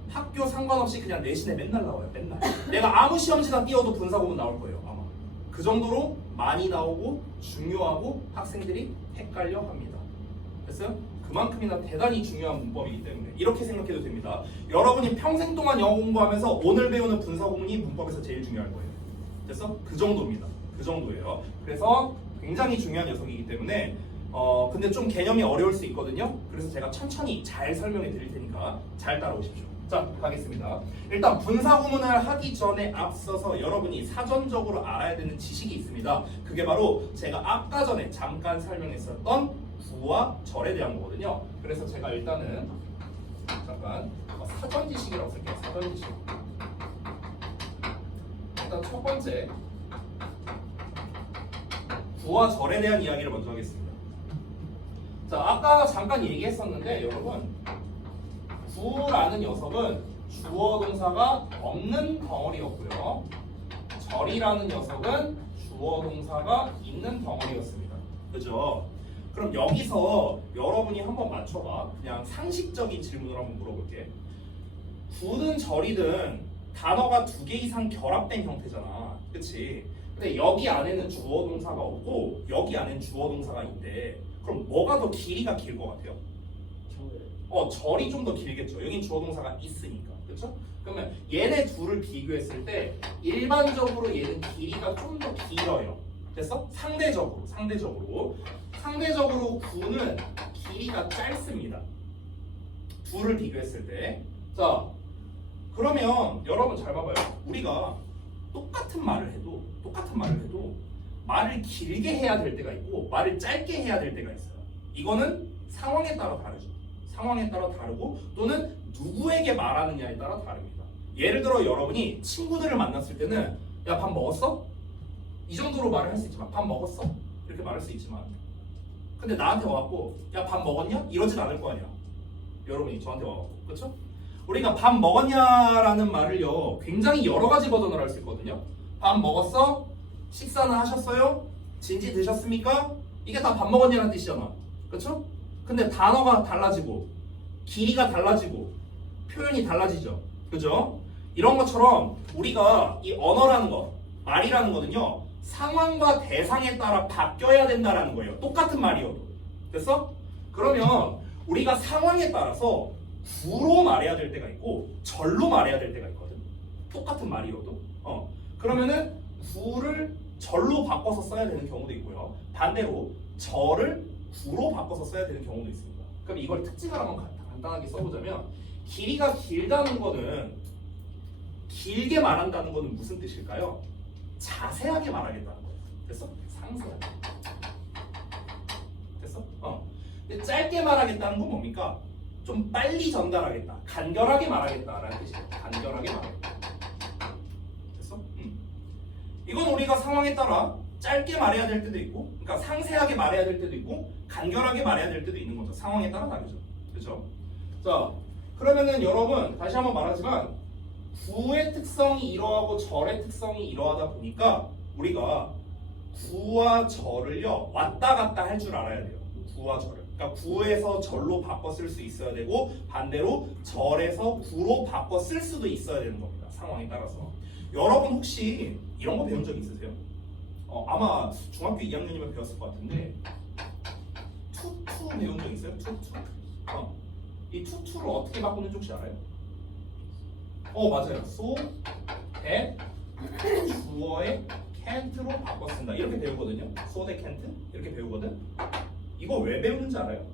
학교 상관없이 그냥 내신에 맨날 나와요. 맨날. 내가 아무 시험지나 띄워도 분사 구문 나올 거예요. 아마. 그 정도로 많이 나오고 중요하고 학생들이 헷갈려 합니다. 됐어요? 그만큼이나 대단히 중요한 문법이기 때문에 이렇게 생각해도 됩니다. 여러분이 평생 동안 영어 공부하면서 오늘 배우는 분사 구문이 문법에서 제일 중요할 거예요. 됐어? 그 정도입니다. 그 정도예요. 그래서 굉장히 중요한 녀석이기 때문에 근데 좀 개념이 어려울 수 있거든요. 그래서 제가 천천히 잘 설명해 드릴 테니까 잘 따라오십시오. 자, 가겠습니다. 일단 분사 구문을 하기 전에 앞서서 여러분이 사전적으로 알아야 되는 지식이 있습니다. 그게 바로 제가 아까 전에 잠깐 설명했었던 구와 절에 대한 거거든요. 그래서 제가 일단은 잠깐 사전 지식이라고 쓸게요. 사전 지식. 일단 첫 번째 구와 절에 대한 이야기를 먼저 하겠습니다. 자, 아까 잠깐 얘기했었는데 여러분 구라는 녀석은 주어 동사가 없는 덩어리였고요. 절이라는 녀석은 주어 동사가 있는 덩어리였습니다. 그죠? 그럼 여기서 여러분이 한번 맞춰봐. 그냥 상식적인 질문을 한번 물어볼게. 구든 절이든 단어가 2개 이상 결합된 형태잖아. 그치? 근데 여기 안에는 주어 동사가 없고 여기 안에는 주어 동사가 있대. 그럼 뭐가 더 길이가 길 것 같아요? 절이 좀 더 길겠죠. 여긴 주어 동사가 있으니까. 그렇죠? 그러면 얘네 둘을 비교했을 때 일반적으로 얘는 길이가 좀 더 길어요. 됐어? 상대적으로 구는 길이가 짧습니다. 둘을 비교했을 때. 자, 그러면 여러분 잘 봐봐요. 우리가 똑같은 말을 해도 말을 길게 해야 될 때가 있고 말을 짧게 해야 될 때가 있어요. 이거는 상황에 따라 다르죠. 상황에 따라 다르고 또는 누구에게 말하느냐에 따라 다릅니다. 예를 들어 여러분이 친구들을 만났을 때는 야, 밥 먹었어? 이 정도로 말을 할 수 있지만 밥 먹었어? 이렇게 말할 수 있지만 근데 나한테 와갖고 야, 밥 먹었냐? 이러진 않을 거 아니야. 여러분이 저한테 와갖고. 그렇죠? 우리가 밥 먹었냐라는 말을요 굉장히 여러 가지 버전으로 할 수 있거든요. 밥 먹었어? 식사는 하셨어요? 진지 드셨습니까? 이게 다 밥 먹었냐는 뜻이잖아. 그렇죠? 근데 단어가 달라지고 길이가 달라지고 표현이 달라지죠. 그죠? 이런 것처럼 우리가 이 언어라는 거, 말이라는 거는요 상황과 대상에 따라 바뀌어야 된다라는 거예요. 똑같은 말이어도. 됐어? 그러면 우리가 상황에 따라서 구로 말해야 될 때가 있고 절로 말해야 될 때가 있거든. 똑같은 말이어도. 그러면은 구를 절로 바꿔서 써야 되는 경우도 있고요. 반대로 절을 구로 바꿔서 써야 되는 경우도 있습니다. 그럼 이걸 특징을 한번 간단하게 써보자면 길이가 길다는 거는 길게 말한다는 거는 무슨 뜻일까요? 자세하게 말하겠다는 거예요. 됐어? 상세하게. 됐어? 근데 짧게 말하겠다는 건 뭡니까? 좀 빨리 전달하겠다. 간결하게 말하겠다라는 뜻이에요. 간결하게 말하겠다. 됐어? 이건 우리가 상황에 따라 짧게 말해야 될 때도 있고, 그러니까 상세하게 말해야 될 때도 있고, 간결하게 말해야 될 때도 있는 거죠. 상황에 따라 다르죠. 그렇죠? 자, 그러면은 여러분 다시 한번 말하지만 구의 특성이 이러하고 절의 특성이 이러하다 보니까 우리가 구와 절을요 왔다 갔다 할 줄 알아야 돼요. 구와 절. 그러니까 구에서 절로 바꿔 쓸 수 있어야 되고 반대로 절에서 구로 바꿔 쓸 수도 있어야 되는 겁니다. 상황에 따라서. 여러분 혹시 이런 거 배운 적 있으세요? 아마 중학교 2학년이면 배웠을 것 같은데 투투 배운 적 있어요? 투투? 이 투투를 어떻게 바꾸는지 혹시 알아요? 맞아요. so, that, 주어의 can't로 바꿔 쓴다. 이렇게 배우거든요. so, that, can't 이렇게 배우거든. 이거 왜 배우는지 알아요?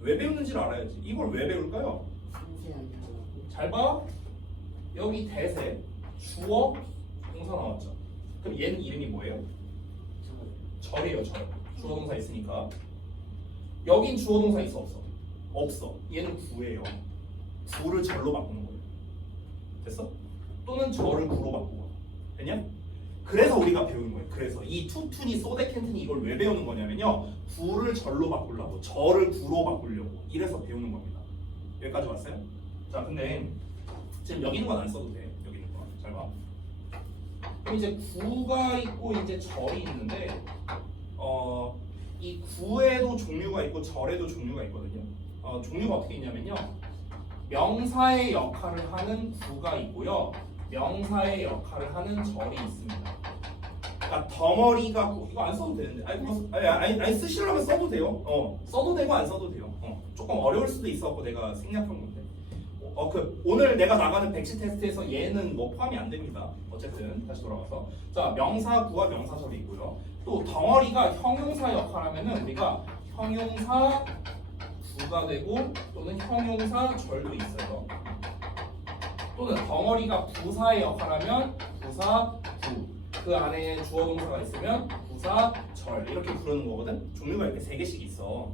왜 배우는지를 알아야지. 이걸 왜 배울까요? 상세하게 하라고. 잘 봐. 여기 대세 주어 동사 나왔죠. 그럼 얘는 이름이 뭐예요? 절이에요. 절. 주어 동사 있으니까. 여긴 주어 동사 있어 없어? 없어. 얘는 구예요. 구를 절로 바꾸는 거예요. 됐어? 또는 절을 구로 바꾸고. 됐냐? 그래서 우리가 배우는 거예요. 그래서 이 투툰이 소데켄트니 이걸 왜 배우는 거냐면요. 구를 절로 바꾸려고 절을 구로 바꾸려고 이래서 배우는 겁니다. 여기까지 왔어요? 자, 근데 지금 여기 있는 건 안 써도 돼. 여기 있는 거. 잘 봐. 그럼 이제 구가 있고 이제 절이 있는데 이 구에도 종류가 있고 절에도 종류가 있거든요. 종류가 어떻게 있냐면요. 명사의 역할을 하는 구가 있고요. 명사의 역할을 하는 절이 있습니다. 그러니까 덩어리가 이거 안 써도 되는데 아니 쓰시려면 써도 돼요. 써도 되고 안 써도 돼요. 조금 어려울 수도 있었고 내가 생략한 건데. 오늘 내가 나가는 백시 테스트에서 얘는 뭐 포함이 안 됩니다. 어쨌든 다시 돌아가서 자 명사 구와 명사절이 있고요. 또 덩어리가 형용사 역할하면은 우리가 형용사 구가 되고 또는 형용사 절도 있어요. 또는 덩어리가 부사의 역할하면 부사 구. 그 안에 주어 동사가 있으면 부사 절 이렇게 부르는 거거든. 종류가 이렇게 3개씩 있어.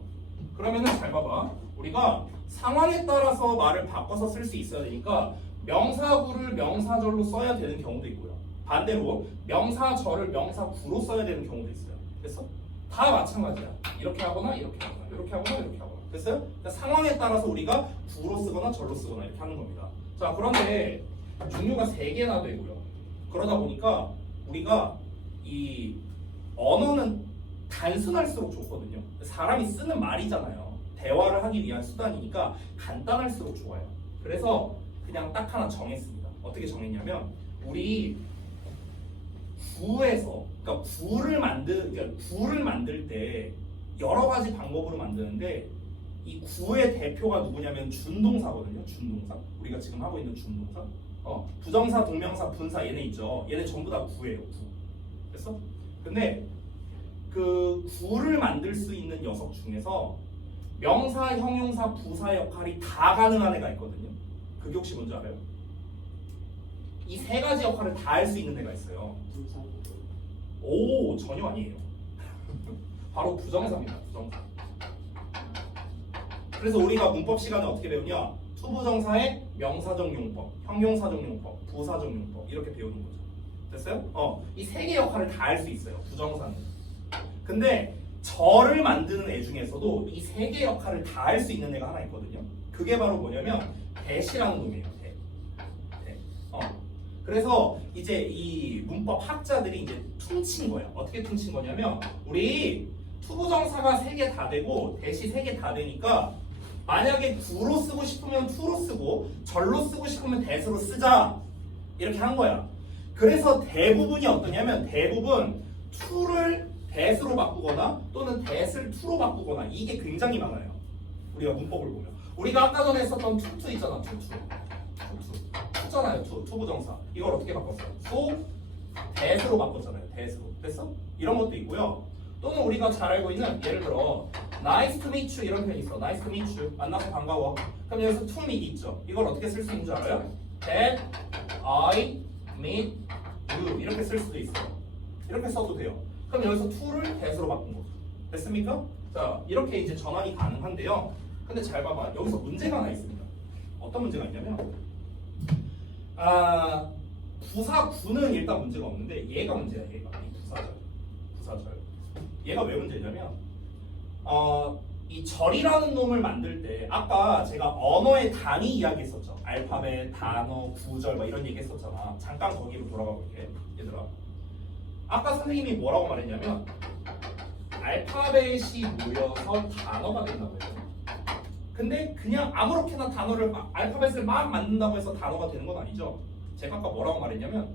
그러면은 잘 봐봐. 우리가 상황에 따라서 말을 바꿔서 쓸 수 있어야 되니까 명사구를 명사절로 써야 되는 경우도 있고요. 반대로 명사절을 명사구로 써야 되는 경우도 있어요. 됐어? 다 마찬가지야. 이렇게 하거나 이렇게 하거나 이렇게 하거나 이렇게 하거나. 됐어요? 그러니까 상황에 따라서 우리가 구로 쓰거나 절로 쓰거나 이렇게 하는 겁니다. 자, 그런데 종류가 3개나 되고요. 그러다 보니까 우리가 이 언어는 단순할수록 좋거든요. 사람이 쓰는 말이잖아요. 대화를 하기 위한 수단이니까 간단할수록 좋아요. 그래서 그냥 딱 하나 정했습니다. 어떻게 정했냐면 우리 구에서 그러니까 구를 만들 때 여러 가지 방법으로 만드는데 이 구의 대표가 누구냐면 준동사거든요. 준동사. 우리가 지금 하고 있는 준동사. 부정사, 동명사, 분사 얘네 있죠. 얘네 전부 다 구예요. 구. 됐어? 근데 그 구를 만들 수 있는 녀석 중에서 명사, 형용사, 부사 역할이 다 가능한 애가 있거든요. 그게 혹시 뭔지 알아요? 이 3가지 역할을 다 할 수 있는 애가 있어요. 오, 전혀 아니에요. 바로 부정사입니다. 부정사. 그래서 우리가 문법 시간에 어떻게 배우냐? 투부정사의 명사적 용법, 형용사적 용법, 부사적 용법 이렇게 배우는 거죠. 됐어요? 이 3개 역할을 다 할 수 있어요. 부정사는. 근데 절을 만드는 애 중에서도 이 3개 역할을 다 할 수 있는 애가 하나 있거든요. 그게 바로 뭐냐면 대시라는 놈이에요. 대. 그래서 이제 이 문법 학자들이 이제 퉁친 거예요. 어떻게 퉁친 거냐면 우리 투부정사가 3개 다 되고 대시 3개 다 되니까 만약에 구로 쓰고 싶으면 투로 쓰고 절로 쓰고 싶으면 대수로 쓰자 이렇게 한 거야. 그래서 대부분이 어떠냐면 대부분 투를 대수로 바꾸거나 또는 대를 투로 바꾸거나 이게 굉장히 많아요. 우리가 문법을 보면 우리가 아까 전에 했었던 투투 있잖아. 투잖아요. 투부정사 이걸 어떻게 바꿨어요? 소 대수로 바꿨잖아요. 대수로. 됐어? 이런 것도 있고요. 또는 우리가 잘 알고 있는 예를 들어 nice to meet you 이런 표현이 있어. nice to meet you 만나서 반가워. 그럼 여기서 to meet 있죠. 이걸 어떻게 쓸 수 있는 줄 알아요? that I meet you 이렇게 쓸 수도 있어요. 이렇게 써도 돼요. 그럼 여기서 to를 that으로 바꾼 거죠. 됐습니까? 자, 이렇게 이제 전환이 가능한데요. 근데 잘 봐봐. 여기서 문제가 하나 있습니다. 어떤 문제가 있냐면 부사구는 일단 문제가 없는데 얘가 문제야. 얘가 이 부사절. 얘가 왜 문제냐면 이 절이라는 놈을 만들 때 아까 제가 언어의 단위 이야기했었죠. 알파벳, 단어, 구절 막 이런 얘기했었잖아. 잠깐 거기로 돌아가 볼게. 얘들아. 아까 선생님이 뭐라고 말했냐면 알파벳이 모여서 단어가 된다고 해요. 근데 그냥 아무렇게나 단어를 알파벳을 막 만든다고 해서 단어가 되는 건 아니죠. 제가 아까 뭐라고 말했냐면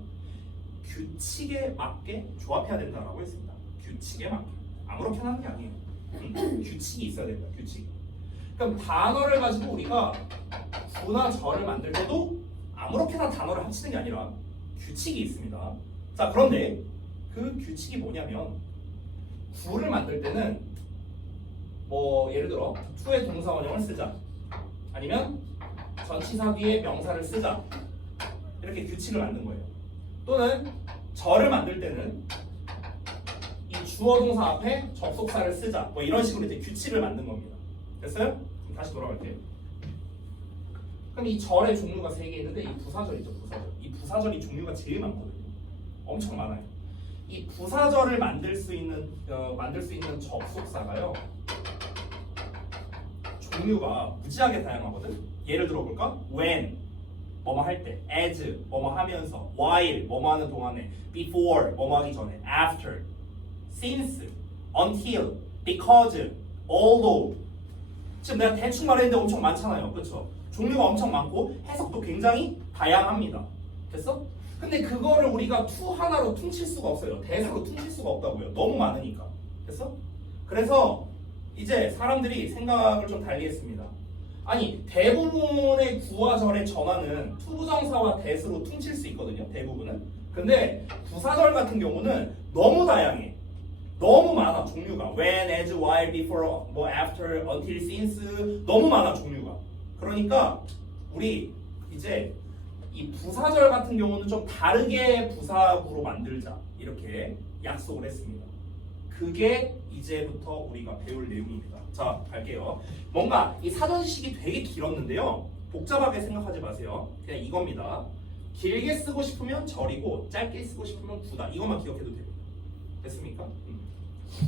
규칙에 맞게 조합해야 된다라고 했습니다. 규칙에 맞게. 아무렇게나 하는 게 아니에요. 규칙이 있어야 됩니다. 규칙. 그럼 단어를 가지고 우리가 구나 절을 만들 때도 아무렇게나 단어를 합치는 게 아니라 규칙이 있습니다. 자, 그런데 그 규칙이 뭐냐면 구를 만들 때는 뭐 예를 들어 to의 동사 원형을 쓰자, 아니면 전치사 뒤에 명사를 쓰자, 이렇게 규칙을 만든 거예요. 또는 절을 만들 때는 이 주어 동사 앞에 접속사를 쓰자, 뭐 이런 식으로 이제 규칙을 만든 겁니다. 됐어요? 그럼 다시 돌아갈게요. 그럼 이 절의 종류가 3개 있는데 이 부사절이죠. 부사절. 이 부사절이 종류가 제일 많거든요. 엄청 많아요. 이 부사절을 만들 수 있는 접속사가요, 종류가 무지하게 다양하거든. 예를 들어 볼까? when 뭐뭐 할 때, as 뭐뭐 하면서, while 뭐뭐 하는 동안에, before 뭐뭐 하기 전에, after, since, until, because, although. 지금 내가 대충 말했는데 엄청 많잖아요. 그렇죠? 종류가 엄청 많고 해석도 굉장히 다양합니다. 됐어? 근데 그거를 우리가 to 하나로 퉁칠 수가 없어요. 대사로 퉁칠 수가 없다고요. 너무 많으니까. 됐어? 그래서 이제 사람들이 생각을 좀 달리 했습니다. 아니, 대부분의 구와 절의 전환은 투부정사와 대수로 퉁칠 수 있거든요. 대부분은. 근데 부사절 같은 경우는 너무 다양해. 너무 많아, 종류가. when, as, while, before, 뭐 after, until, since, 너무 많아, 종류가. 그러니까 우리 이제 이 부사절 같은 경우는 좀 다르게 부사구로 만들자, 이렇게 약속을 했습니다. 그게 이제부터 우리가 배울 내용입니다. 자, 갈게요. 뭔가 이 사전식이 되게 길었는데요, 복잡하게 생각하지 마세요. 그냥 이겁니다. 길게 쓰고 싶으면 절이고 짧게 쓰고 싶으면 구다. 이것만 기억해도 돼요. 됐습니까?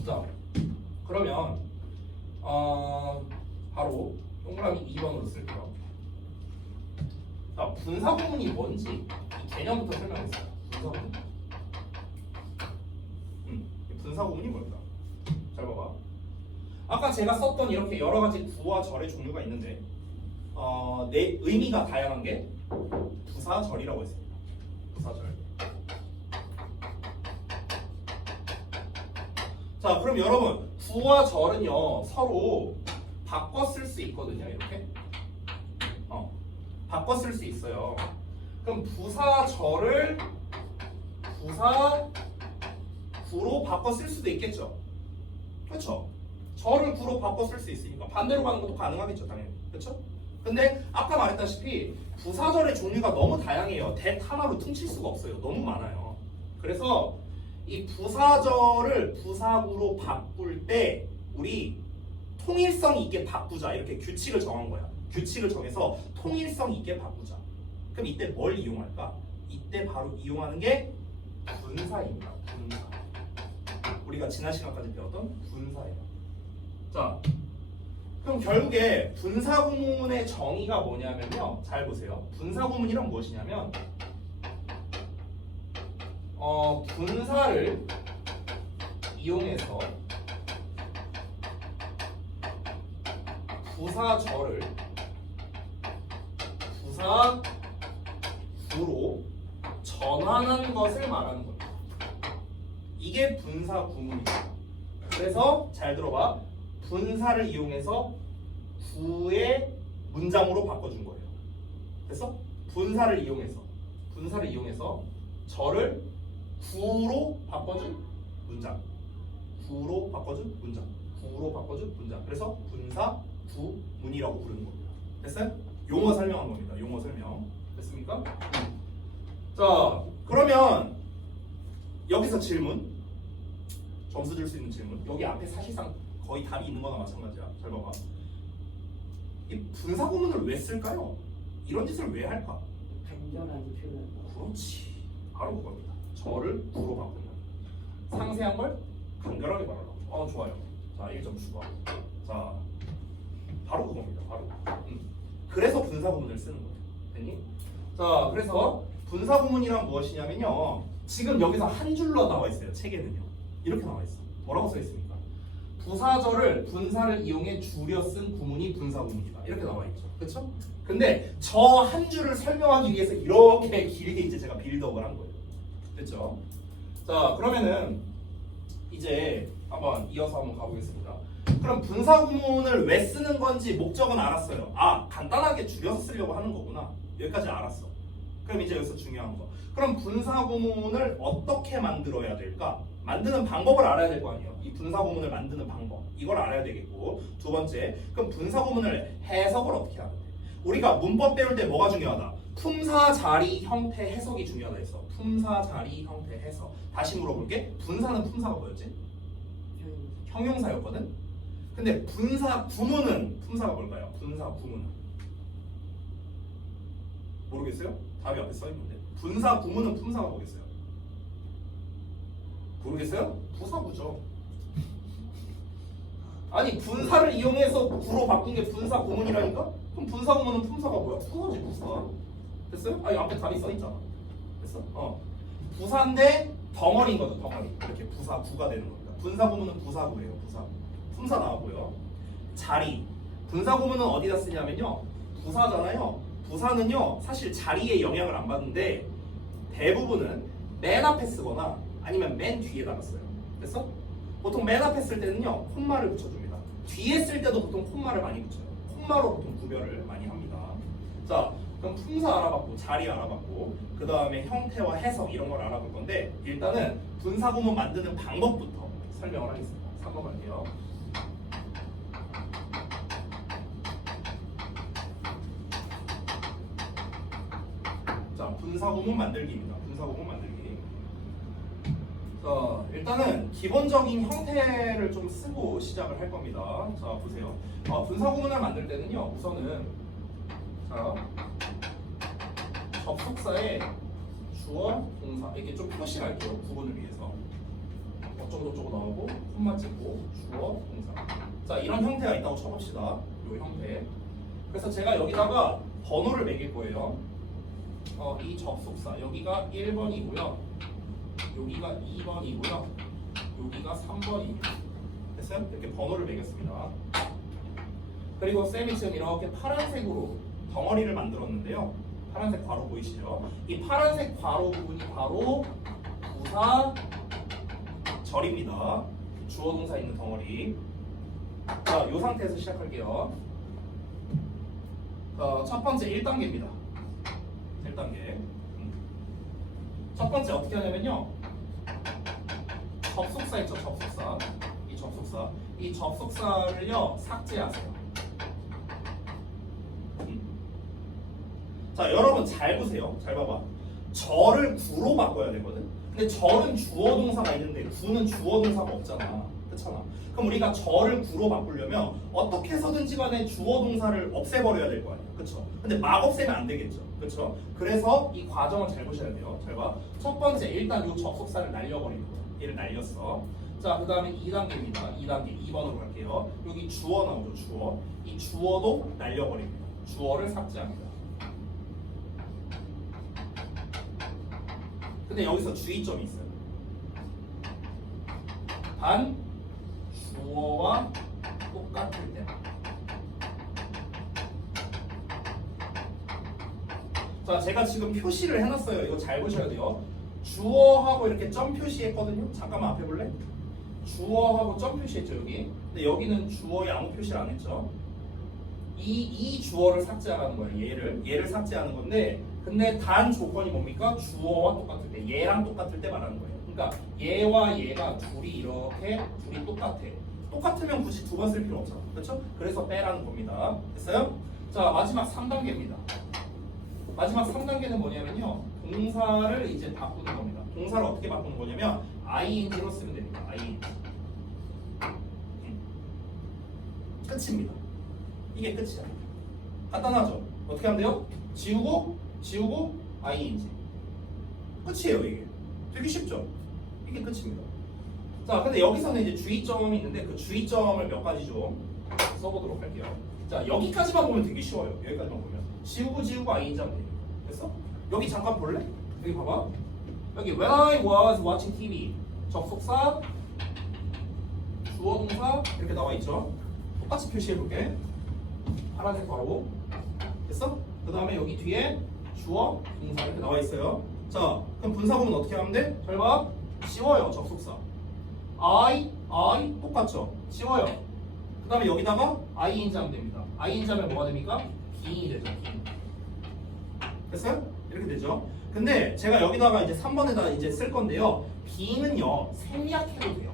자, 그러면 바로 동그라미 2번으로 쓸게요. 자, 분사구문이 뭔지 이 개념부터 설명했어요. 분사구문. 분사구문이 뭘까? 잘 봐봐. 아까 제가 썼던 이렇게 여러 가지 구와 절의 종류가 있는데 내 의미가 다양한 게 부사절이라고 했습니다. 부사절. 자, 그럼 여러분, 구와 절은요 서로 바꿔 쓸 수 있거든요. 이렇게 바꿔 쓸 수 있어요. 그럼 부사절을 부사구로 바꿔 쓸 수도 있겠죠. 그렇죠? 절을 구로 바꿔 쓸 수 있으니까 반대로 가는 것도 가능하겠죠, 당연히. 그렇죠? 근데 아까 말했다시피 부사절의 종류가 너무 다양해요. 대 하나로 퉁칠 수가 없어요. 너무 많아요. 그래서 이 부사절을 부사구로 바꿀 때 우리 통일성 있게 바꾸자, 이렇게 규칙을 정한 거야. 규칙을 정해서 통일성 있게 바꾸자. 그럼 이때 뭘 이용할까? 이때 바로 이용하는 게 분사입니다. 분사. 우리가 지난 시간까지 배웠던 분사예요. 자, 그럼 결국에 분사구문의 정의가 뭐냐면요, 잘 보세요. 분사구문이란 무엇이냐면 분사를 이용해서 부사절을 부사구로 전환한 것을 말하는 겁니다. 이게 분사구문입니다. 그래서 잘 들어봐. 분사를 이용해서 구의 문장으로 바꿔준 거예요. 됐어? 분사를 이용해서 절을 구로 바꿔준 문장. 구로 바꿔준 문장. 그래서 분사구문이라고 부르는 겁니다. 됐어요? 용어 설명한 겁니다. 용어 설명. 됐습니까? 자, 그러면 여기서 질문. 점수 줄 수 있는 질문. 여기 앞에 사실상 거의 답이 있는 거나 마찬가지야. 잘 봐봐. 이 분사구문을 왜 쓸까요? 이런 짓을 왜 할까? 간결하게 표현한다. 그렇지. 바로 그겁니다. 절을 구로 바꾸는. 상세한 걸 간결하게 말하라고. 좋아요. 자, 1점 추가. 자, 바로 그겁니다. 바로. 그래서 분사구문을 쓰는 거예요. 됐니? 자, 그래서 분사구문이란 무엇이냐면요, 지금 여기서 한 줄로 나와 있어요. 책에는요. 이렇게 나와 있어. 뭐라고 써 있습니까? 부사절을 분사를 이용해 줄여 쓴 구문이 분사구문이다. 이렇게 나와 있죠. 그렇죠? 근데 저 한 줄을 설명하기 위해서 이렇게 길게 이제 제가 빌드업을 한 거예요. 됐죠? 자, 그러면은 이제 한번 이어서 한번 가보겠습니다. 그럼 분사구문을 왜 쓰는 건지 목적은 알았어요. 아, 간단하게 줄여서 쓰려고 하는 거구나. 여기까지 알았어. 그럼 이제 여기서 중요한 거. 그럼 분사구문을 어떻게 만들어야 될까? 만드는 방법을 알아야 될 거 아니에요. 이 분사구문을 만드는 방법. 이걸 알아야 되겠고. 두 번째, 그럼 분사구문을 해석을 어떻게 하는데? 우리가 문법 배울 때 뭐가 중요하다? 품사, 자리, 형태, 해석이 중요하다 했어. 품사, 자리, 형태, 해석. 다시 물어볼게. 분사는 품사가 뭐였지? 형용사였거든? 근데 분사 구문은 품사가 뭘까요? 분사 구문은 모르겠어요? 답이 앞에 써있는데 분사 구문은 품사가 뭐겠어요? 모르겠어요? 부사구죠. 아니 분사를 이용해서 구로 바꾼 게 분사 구문이라니까? 그럼 분사 구문은 품사가 뭐야? 부사지 부사. 됐어요? 아니 앞에 답이 써있잖아. 됐어? 부사인데 덩어리인 거죠. 덩어리. 이렇게 부사 구가 되는 겁니다. 분사 구문은 부사구예요. 부사. 품사 나왔고요. 자리. 분사 구문은 어디다 쓰냐면요. 부사잖아요. 부사는요. 사실 자리에 영향을 안 받는데 대부분은 맨 앞에 쓰거나 아니면 맨 뒤에다가 써요. 됐어? 보통 맨 앞에 쓸 때는요. 콤마를 붙여줍니다. 뒤에 쓸 때도 보통 콤마를 많이 붙여요. 콤마로 보통 구별을 많이 합니다. 자, 그럼 품사 알아봤고 자리 알아봤고 그 다음에 형태와 해석 이런 걸 알아볼 건데 일단은 분사 구문 만드는 방법부터 설명을 하겠습니다. 3번 갈게요. 자, 분사구문 만들기입니다. 분사구문 만들기. 자, 일단은 기본적인 형태를 좀 쓰고 시작을 할 겁니다. 자, 보세요. 분사구문을 만들 때는요, 우선은 자, 접속사에 주어, 동사 이렇게 좀 표시할게요. 구분을 위해서. 어쩌고저쩌고 나오고 콤마 찍고 주어, 동사. 자, 이런 형태가 있다고 쳐봅시다. 이 형태. 그래서 제가 여기다가 번호를 매길 거예요. 이 접속사 여기가 1번이고요. 여기가 2번이고요. 여기가 3번입니다. 됐어요? 이렇게 번호를 매겼습니다. 그리고 쌤이 지금 이렇게 파란색으로 덩어리를 만들었는데요. 파란색 괄호 보이시죠? 이 파란색 괄호 부분이 바로 부사 절입니다. 주어 동사 있는 덩어리. 자, 이 상태에서 시작할게요. 첫 번째 1단계입니다. 1단계. 첫 번째 어떻게 하냐면요. 접속사 있죠, 접속사. 이 접속사를요, 삭제하세요. 자, 여러분 잘 보세요. 잘 봐봐. 절을 구로 바꿔야 되거든. 근데 절은 주어 동사가 있는데 구는 주어 동사가 없잖아. 그렇잖아. 그럼 우리가 절을 구로 바꾸려면 어떻게 해서든지 간에 주어 동사를 없애버려야 될 거 아니야. 그렇죠? 근데 막 없애면 안 되겠죠. 그렇죠? 그래서 이 과정을 잘 보셔야 돼요. 잘 봐. 첫 번째 일단 이 접속사를 날려버리는 거야. 얘를 날렸어. 자, 그 다음에 2단계입니다. 2단계 2번으로 갈게요. 여기 주어 나오죠. 주어. 이 주어도 날려버립니다. 주어를 삭제합니다. 근데 여기서 주의점이 있어요. 단 주어와 똑같을 때. 자, 제가 지금 표시를 해놨어요. 이거 잘 보셔야 돼요. 주어하고 이렇게 점 표시했거든요. 잠깐만 앞에 볼래? 주어하고 점 표시했죠 여기. 근데 여기는 주어에 아무 표시를 안 했죠. 이 주어를 삭제하는 거예요. 얘를 삭제하는 건데, 근데 단 조건이 뭡니까? 주어와 똑같을 때, 얘랑 똑같을 때 말하는 거예요. 그러니까 얘와 얘가 둘이 똑같아. 똑같으면 굳이 두 번 쓸 필요 없잖아. 그렇죠? 그래서 빼라는 겁니다. 됐어요? 자, 마지막 3단계입니다. 마지막 3단계는 뭐냐면요. 동사를 이제 바꾸는 겁니다. 동사를 어떻게 바꾸는 거냐면 ing로 쓰면 됩니다. ing. 끝입니다. 이게 끝이야. 간단하죠? 어떻게 하면 돼요? 지우고 ing. 끝이에요 이게. 되게 쉽죠? 이게 끝입니다. 자, 근데 여기서는 이제 주의점이 있는데 그 주의점을 몇 가지 좀 써보도록 할게요. 자, 여기까지만 보면 되게 쉬워요. 여기까지만 보면 지우고 ing 하면 돼요. 됐어? 여기 잠깐 볼래? 여기 봐봐. 여기 when I was watching TV 접속사 주어 동사 이렇게 나와 있죠. 똑같이 표시해 볼게. 파란색 바로 됐어? 그 다음에 여기 뒤에 주어 동사 이렇게 나와 있어요. 자, 그럼 분사구문 어떻게 하면 돼? 잘 봐. 씌워요. 접속사. I 똑같죠? 씌워요. 그 다음에 여기다가 ING 하면 됩니다. ING 하면 뭐가 됩니까? being이 되죠. being. 됐어요? 이렇게 되죠. 근데 제가 여기다가 이제 3번에다 이제 쓸 건데요. being은요 생략해도 돼요.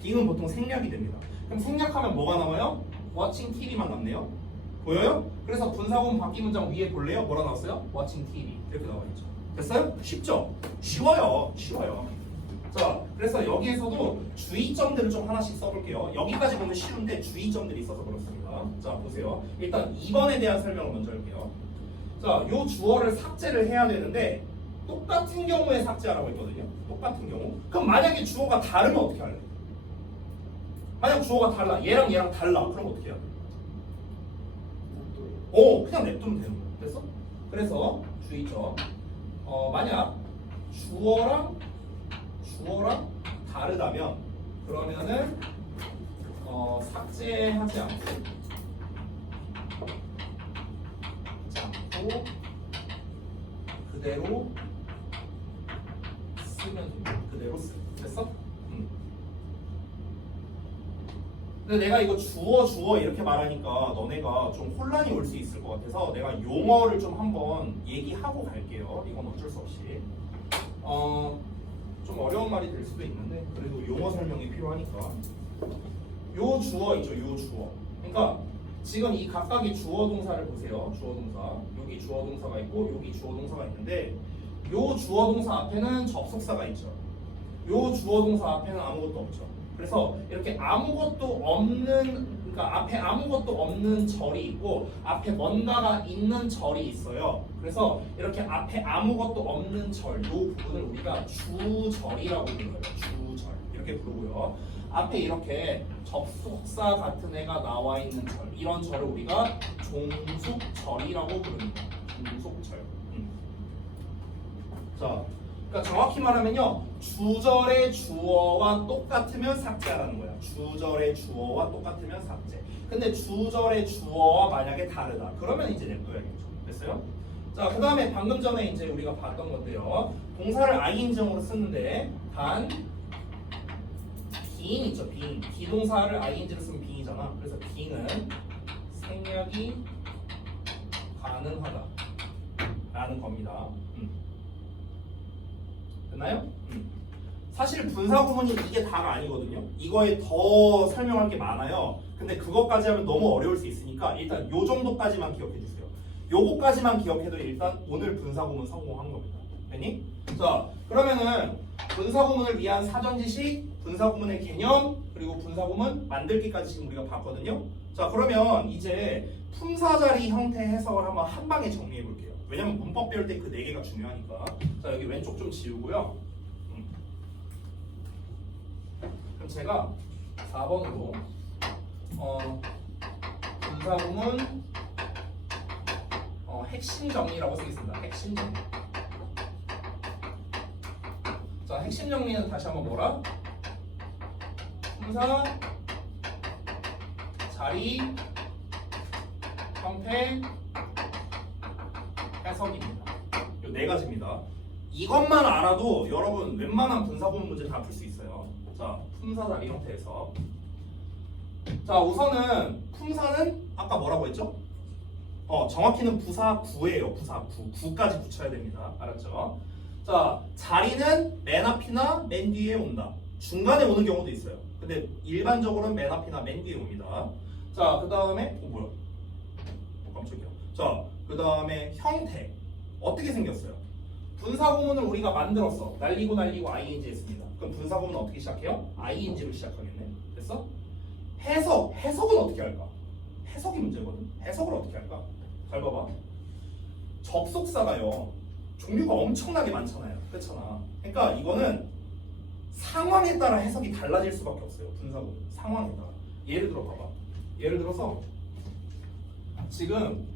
being은 보통 생략이 됩니다. 그럼 생략하면 뭐가 남아요? watching TV만 남네요. 보여요? 그래서 분사구문 바퀴 문장 위에 볼래요? 뭐라 나왔어요? watching TV 이렇게 나와 있죠. 됐어요? 쉽죠? 쉬워요. 자, 그래서 여기에서도 주의점들을 좀 하나씩 써볼게요. 여기까지 보면 쉬운데 주의점들이 있어서 그렇습니다. 자, 보세요. 일단 2번에 대한 설명을 먼저 할게요. 자, 요 주어를 삭제를 해야 되는데 똑같은 경우에 삭제하라고 했거든요. 똑같은 경우. 그럼 만약에 주어가 다르면 어떻게 할래? 만약 주어가 달라, 얘랑 달라. 그럼 어떻게 해야 돼? 그냥 냅두면 되는 거야. 됐어? 그래서 주의점. 만약 주어랑 다르다면 그러면은 삭제하지 않고 그대로 쓰면 됩니다. 그대로 쓰. 됐어? 근데 내가 이거 주어 이렇게 말하니까 너네가 좀 혼란이 올 수 있을 것 같아서 내가 용어를 좀 한번 얘기하고 갈게요. 이건 어쩔 수 없이. 좀 어려운 말이 될 수도 있는데 그래도 용어 설명이 필요하니까. 요 주어 있죠, 요 주어. 그러니까 지금 이 각각의 주어 동사를 보세요. 주어 동사. 여기 주어 동사가 있고 여기 주어 동사가 있는데 요 주어 동사 앞에는 접속사가 있죠. 요 주어 동사 앞에는 아무것도 없죠. 그래서 이렇게 아무것도 없는, 그러니까 앞에 아무것도 없는 절이 있고 앞에 뭔가가 있는 절이 있어요. 그래서 이렇게 앞에 아무것도 없는 절, 요 부분을 우리가 주절이라고 불러요. 주절 이렇게 부르고요. 앞에 이렇게 접속사 같은 애가 나와 있는 절, 이런 절을 우리가 종속절이라고 부릅니다. 종속절. 자. 그러니까 정확히 말하면요, 주절의 주어와 똑같으면 삭제하라는 거야. 주절의 주어와 똑같으면 삭제. 근데 주절의 주어와 만약에 다르다, 그러면 이제 냅둬야겠죠. 됐어요? 자, 그 다음에 방금 전에 이제 우리가 봤던 건데요, 동사를 ing으로 쓰는데 단 being 있죠. being. 비동사를 ing로 쓰면 being이잖아. 그래서 being은 생략이 가능하다라는 겁니다. 됐나요? 사실 분사구문이 이게 다가 아니거든요. 이거에 더 설명할 게 많아요. 근데 그것까지 하면 너무 어려울 수 있으니까 일단 요 정도까지만 기억해 주세요. 요거까지만 기억해도 일단 오늘 분사구문 성공한 겁니다. 됐니? 자, 그러면은 분사구문을 위한 사전 지식, 분사구문의 개념, 그리고 분사구문 만들기까지 지금 우리가 봤거든요. 자, 그러면 이제 품사자리 형태 해석을 한번 한 방에 정리해 볼게요. 왜냐면 문법 배울 때 그 4개가 중요하니까. 자, 여기 왼쪽 좀 지우고요. 그럼 제가 4번으로 분사구문 핵심 정리라고 쓰겠습니다. 핵심 정리. 자, 핵심 정리는 다시 한번 뭐라? 품사 자리 형태 해석입니다. 이 4가지입니다. 이것만 알아도 여러분 웬만한 분사구문 문제 다 풀 수 있어요. 자, 품사 자리 형태 해석. 자, 우선은 품사는 아까 뭐라고 했죠? 정확히는 부사구예요. 부사구. 구까지 붙여야 됩니다. 알았죠? 자, 자리는 맨 앞이나 맨 뒤에 온다. 중간에 오는 경우도 있어요. 근데 일반적으로는 맨 앞이나 맨 뒤에 옵니다. 자, 그 다음에 뭐야? 깜짝이야. 자, 그 다음에 형태. 어떻게 생겼어요? 분사구문을 우리가 만들었어. 날리고 ing 했습니다. 그럼 분사구문은 어떻게 시작해요? ing로 시작하겠네. 됐어? 해석은 어떻게 할까? 해석이 문제거든. 해석을 어떻게 할까? 잘 봐봐. 접속사가요, 종류가 엄청나게 많잖아요. 그렇잖아. 그러니까 이거는 상황에 따라 해석이 달라질 수밖에 없어요. 분사구문 상황에 따라. 예를 들어 봐봐. 예를 들어서 지금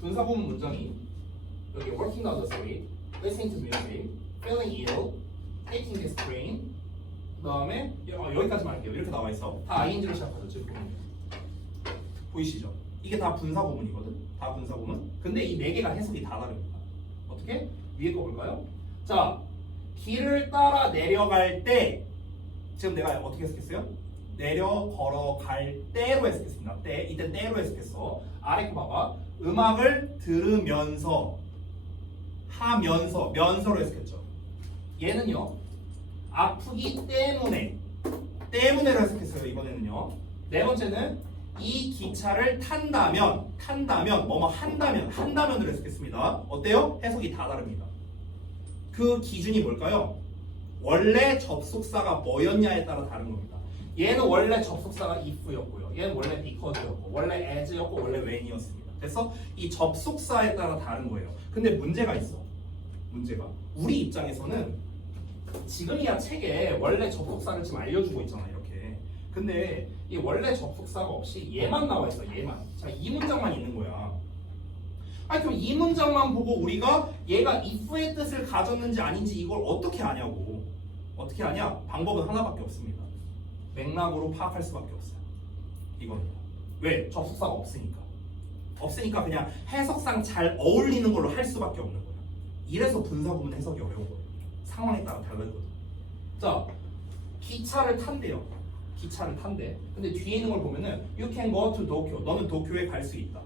분사구문 문장이 여기 working on the street, listening to music, feeling ill, taking this train, 그다음에 여기까지만 할게요. 이렇게 나와 있어. 다 ing로 시작하죠. 지금 보이시죠? 이게 다 분사 구문이거든. 다 분사 구문. 근데 이 네 개가 해석이 다 다릅니다. 어떻게? 위에 거 볼까요? 자, 길을 따라 내려갈 때 지금 내가 어떻게 해석했어요? 내려 걸어갈 때로 해석했습니다. 때 이때 때로 해석했어. 아래 거 봐봐. 음악을 들으면서 하면서 면서로 해석했죠. 얘는요. 아프기 때문에로 해석했어요. 이번에는요. 네 번째는 이 기차를 탄다면 뭐뭐 한다면으로 해석했습니다. 어때요? 해석이 다 다릅니다. 그 기준이 뭘까요? 원래 접속사가 뭐였냐에 따라 다른 겁니다. 얘는 원래 접속사가 if였고요. 얘는 원래 because였고 원래 as였고 원래 when이었습니다. 그래서 이 접속사에 따라 다른 거예요. 근데 문제가 있어. 문제가 우리 입장에서는 지금이야 책에 원래 접속사를 지금 알려주고 있잖아 이렇게. 근데 이 원래 접속사가 없이 얘만 나와 있어. 얘만. 자, 이 문장만 있는 거야. 아니 그럼 이 문장만 보고 우리가 얘가 if의 뜻을 가졌는지 아닌지 이걸 어떻게 아냐고. 어떻게 아냐? 방법은 하나밖에 없습니다. 맥락으로 파악할 수밖에 없어요. 이겁니다. 왜? 접속사가 없으니까. 없으니까 그냥 해석상 잘 어울리는 걸로 할 수밖에 없는 거야. 이래서 분사구문 해석이 어려운 거예요. 상황에 따라 다르거든. 자, 기차를 탄대요. 기차를 탄대. 근데 뒤에 있는 걸 보면은 You can go to 도쿄. 너는 도쿄에 갈 수 있다.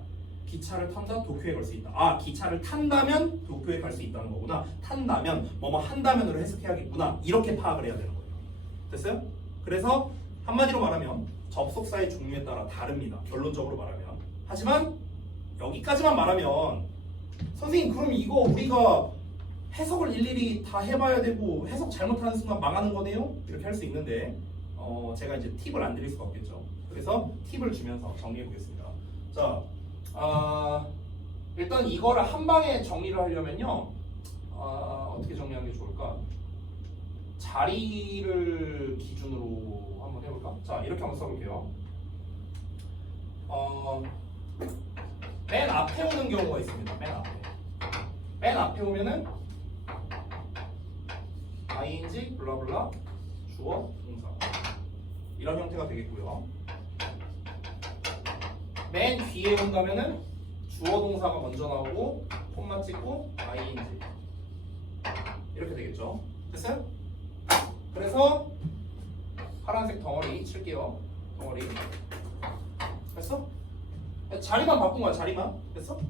기차를 탄다, 도쿄에 갈 수 있다. 아, 기차를 탄다면 도쿄에 갈 수 있다는 거구나. 탄다면, 뭐뭐 한다면으로 해석해야겠구나. 이렇게 파악을 해야 되는 거예요. 됐어요? 그래서 한마디로 말하면 접속사의 종류에 따라 다릅니다. 결론적으로 말하면. 하지만 여기까지만 말하면 선생님 그럼 이거 우리가 해석을 일일이 다 해봐야 되고 해석 잘못하는 순간 망하는 거네요? 이렇게 할 수 있는데 제가 이제 팁을 안 드릴 수가 없겠죠. 그래서 팁을 주면서 정리해 보겠습니다. 자, 일단 이거를 한 방에 정리를 하려면요. 어떻게 정리하는 게 좋을까? 자리를 기준으로 한번 해볼까? 자, 이렇게 한번 써볼게요. 맨 앞에 오는 경우가 있습니다. 맨 앞에 오면은 ing 블라블라 주어 동사 이런 형태가 되겠고요. 맨 뒤에 온다면은 주어 동사가 먼저 나오고 콤마 찍고 ing 이렇게 되겠죠. 됐어요? 그래서 파란색 덩어리 칠게요. 덩어리 됐어? 자리만 바꾼 거야. 자리만 됐어?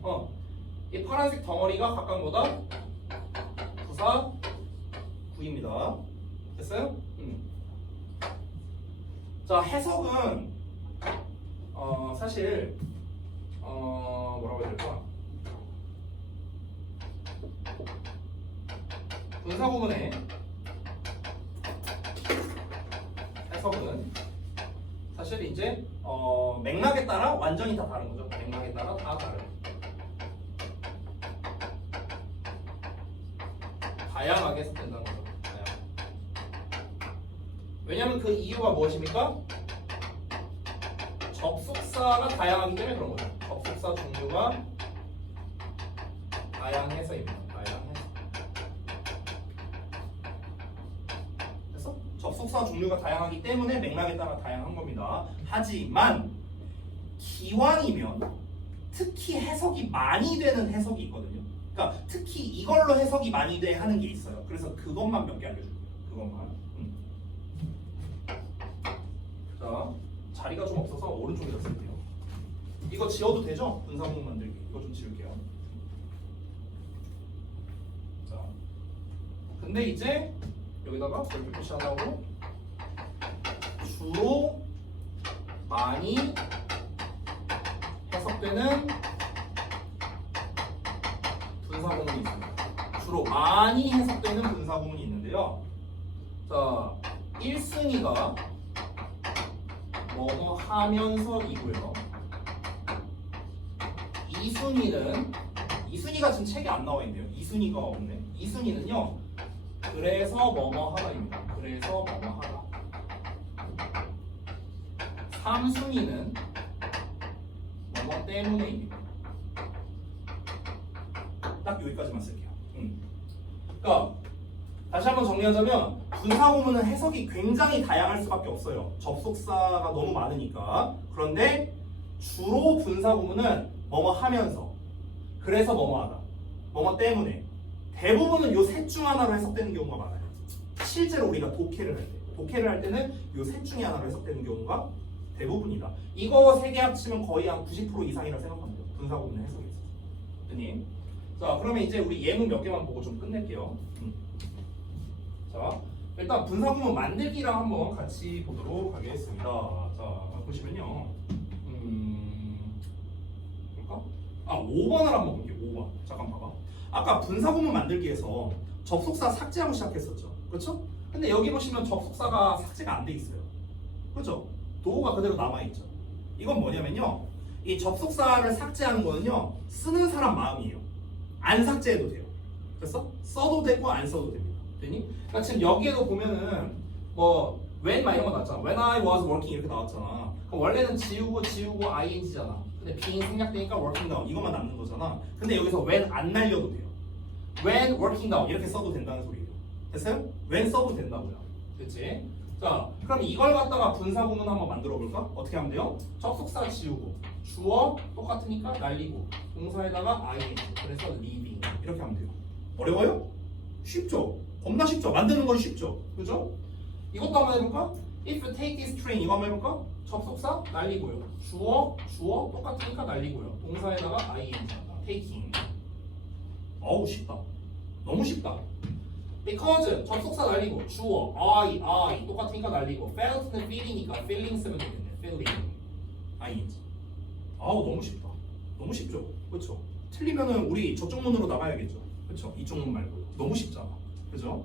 이 파란색 덩어리가 각각 뭐다? 부사 구입니다. 됐어요? 자, 해석은 사실 뭐라고 해야 될까? 분사 부분에 해석은 사실 이제 맥락에 따라 완전히 다 다른 거죠. 맥락에 따라 다 다른. 다양하게 해석된다는 거죠. 왜냐하면 그 이유가 무엇입니까? 접속사가 다양하기 때문에 그런 거죠. 접속사 종류가 다양해서입니다. 다양해서. 그래서 접속사 종류가 다양하기 때문에 맥락에 따라 다양한 겁니다. 하지만 기왕이면 특히 해석이 많이 되는 해석이 있거든요. 그러니까 특히 이걸로 해석이 많이 돼 하는 게 있어요. 그래서 그것만 몇 개 알려줄게요. 그것만. 자, 자리가 좀 없어서 오른쪽에다 쓸게요. 이거 지워도 되죠? 분사구문 만들기. 이거 좀 지울게요. 자, 근데 이제 여기다가 별표 표시 하나 하고 주로 많이 해석되는 분사구문이 있습니다. 주로 많이 해석되는 분사구문이 있는데요. 자, 1순위가 뭐뭐 하면서이고요. 2순위가 지금 책에 안 나와 있네요. 2순위가 없네. 2순위는요. 그래서 뭐뭐 하다입니다. 그래서 뭐뭐 하다. 3순위는 뭐뭐 때문에입니다. 딱 여기까지만 쓸게요. 그러니까 다시 한번 정리하자면 분사구문은 해석이 굉장히 다양할 수밖에 없어요. 접속사가 너무 많으니까. 그런데 주로 분사구문은 뭐뭐 하면서, 그래서 뭐뭐하다, 뭐뭐 때문에, 대부분은 요 셋 중 하나로 해석되는 경우가 많아요. 실제로 우리가 독해를 할 때는 요 셋 중에 하나로 해석되는 경우가 대부분이다. 이거 세 개 합치면 거의 한 90% 이상이라고 생각하면 돼요. 분사구문의 해석에 있어서. 님. 자, 그러면 이제 우리 예문 몇 개만 보고 좀 끝낼게요. 자, 일단 분사구문 만들기랑 한번 같이 보도록 하겠습니다. 자, 보시면요. 볼까? 5번을 한번 볼게요. 5번. 잠깐 봐봐. 아까 분사구문 만들기에서 접속사 삭제하고 시작했었죠. 그렇죠? 근데 여기 보시면 접속사가 삭제가 안 돼 있어요. 그렇죠? 도구가 그대로 남아있죠. 이건 뭐냐면요. 이 접속사를 삭제하는 거는요. 쓰는 사람 마음이에요. 안 삭제해도 돼요. 됐어? 써도 되고 안 써도 됩니다. 되니? 그러니까 지금 여기에도 보면은 뭐 when 막 이런 거 나왔잖아. When I was working 이렇게 나왔잖아. 그럼 원래는 지우고 ing잖아. 근데 being 생략되니까 working down 이것만 남는 거잖아. 근데 여기서 when 안 날려도 돼요. when working down 이렇게 써도 된다는 소리예요. 됐어요? when 써도 된다고요. 됐지? 자, 그럼 이걸 갖다가 분사구문 한번 만들어 볼까? 어떻게 하면 돼요? 접속사 지우고 주어 똑같으니까 날리고 동사에다가 ing 그래서 leaving 이렇게 하면 돼요. 어려워요? 쉽죠? 겁나 쉽죠? 만드는 건 쉽죠? 그죠? 이것도 한번 해볼까? If you take this train 이거 한번 해볼까? 접속사 날리고요. 주어 똑같으니까 날리고요. 동사에다가 ing taking. 어우 쉽다. 너무 쉽다. Because 접속사 날리고 주어 I 똑같으니까 날리고 felt는 feel이니까 feeling 쓰면 되겠네. feeling ing. 아우 너무 쉽다. 너무 쉽죠? 그렇죠? 틀리면은 우리 저쪽 문으로 나가야겠죠. 그렇죠? 이쪽 문 말고 너무 쉽잖아. 그죠?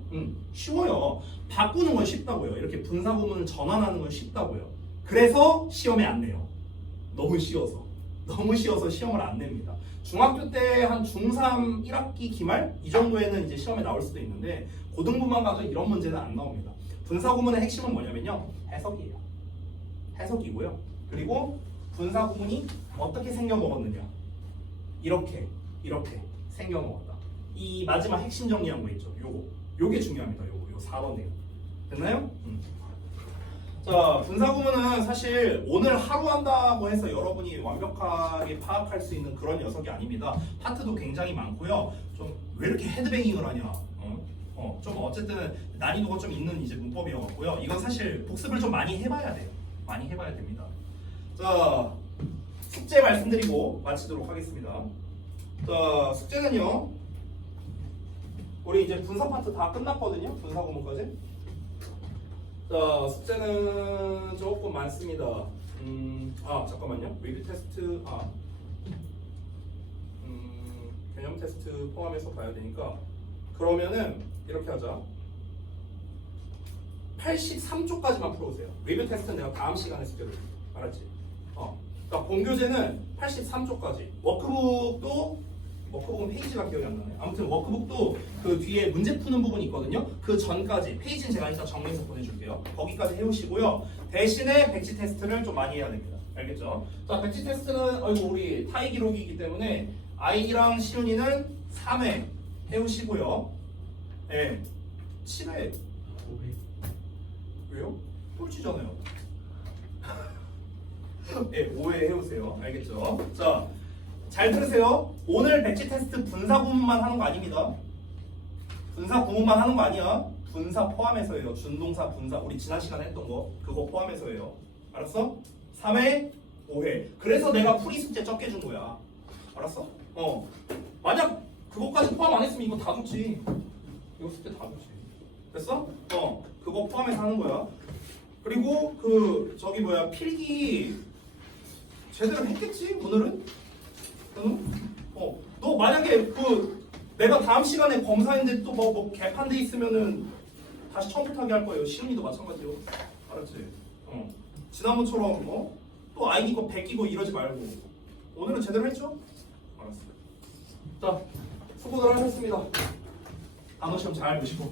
쉬워요. 바꾸는 건 쉽다고요. 이렇게 분사구문을 전환하는 건 쉽다고요. 그래서 시험에 안 내요. 너무 쉬워서 시험을 안 냅니다. 중학교 때 한 중3 1학기 기말 이 정도에는 이제 시험에 나올 수도 있는데 고등부만 가도 이런 문제는 안 나옵니다. 분사구문의 핵심은 뭐냐면요. 해석이에요. 해석이고요. 그리고 분사구문이 어떻게 생겨먹었느냐. 이렇게 생겨먹었다. 이 마지막 핵심 정리한 거 있죠. 요게 중요합니다. 요 4번이에요. 됐나요? 자, 분사구문은 사실 오늘 하루 한다고 해서 여러분이 완벽하게 파악할 수 있는 그런 녀석이 아닙니다. 파트도 굉장히 많고요. 좀 왜 이렇게 헤드뱅잉을 하냐? 좀 어쨌든 난이도가 좀 있는 이제 문법이었고요. 이건 사실 복습을 좀 많이 해봐야 돼요. 많이 해봐야 됩니다. 자, 숙제 말씀드리고 마치도록 하겠습니다. 자, 숙제는요. 우리 이제 분사 파트 다 끝났거든요. 분사 구문까지. 자, 숙제는 조금 많습니다. 잠깐만요. 리뷰 테스트, 개념 테스트 포함해서 봐야 되니까 그러면은 이렇게 하자. 83쪽까지만 풀어보세요. 리뷰 테스트는 내가 다음 시간에 숙제를 줄게. 알았지? 그러니까 본교재는 83쪽까지. 워크북은 페이지가 기억이 안 나네. 아무튼 워크북도 그 뒤에 문제 푸는 부분이 있거든요. 그 전까지 페이지는 제가 이따 정리해서 보내줄게요. 거기까지 해오시고요. 대신에 백지 테스트를 좀 많이 해야 됩니다. 알겠죠? 자, 백지 테스트는 우리 타이 기록이기 때문에 아이랑 시윤이는 3회 해오시고요. 네, 7회. 왜요? 꼴찌잖아요. 네, 5회 해오세요. 알겠죠? 자, 잘 들으세요. 오늘 백지 테스트 분사 구문만 하는 거 아닙니다. 분사 구문만 하는 거 아니야. 분사 포함해서예요. 준동사 분사 우리 지난 시간에 했던 거 그거 포함해서예요. 알았어? 3회, 5회. 그래서 내가 풀이 숙제 적게 준 거야. 알았어? 만약 그거까지 포함 안 했으면 이거 다 줬지. 이거 숙제 다 줬지. 됐어? 그거 포함해서 하는 거야. 그리고 필기 제대로 했겠지 오늘은? 너 만약에 내가 다음 시간에 검사했는데 또 뭐 개판돼 있으면은 다시 처음부터 하게 할 거예요. 시윤이도 마찬가지요. 알았지? 지난번처럼 또 아이디 거 베끼고 이러지 말고 오늘은 제대로 했죠? 알았어. 자, 수고들 하셨습니다. 단어 시험 잘 보시고.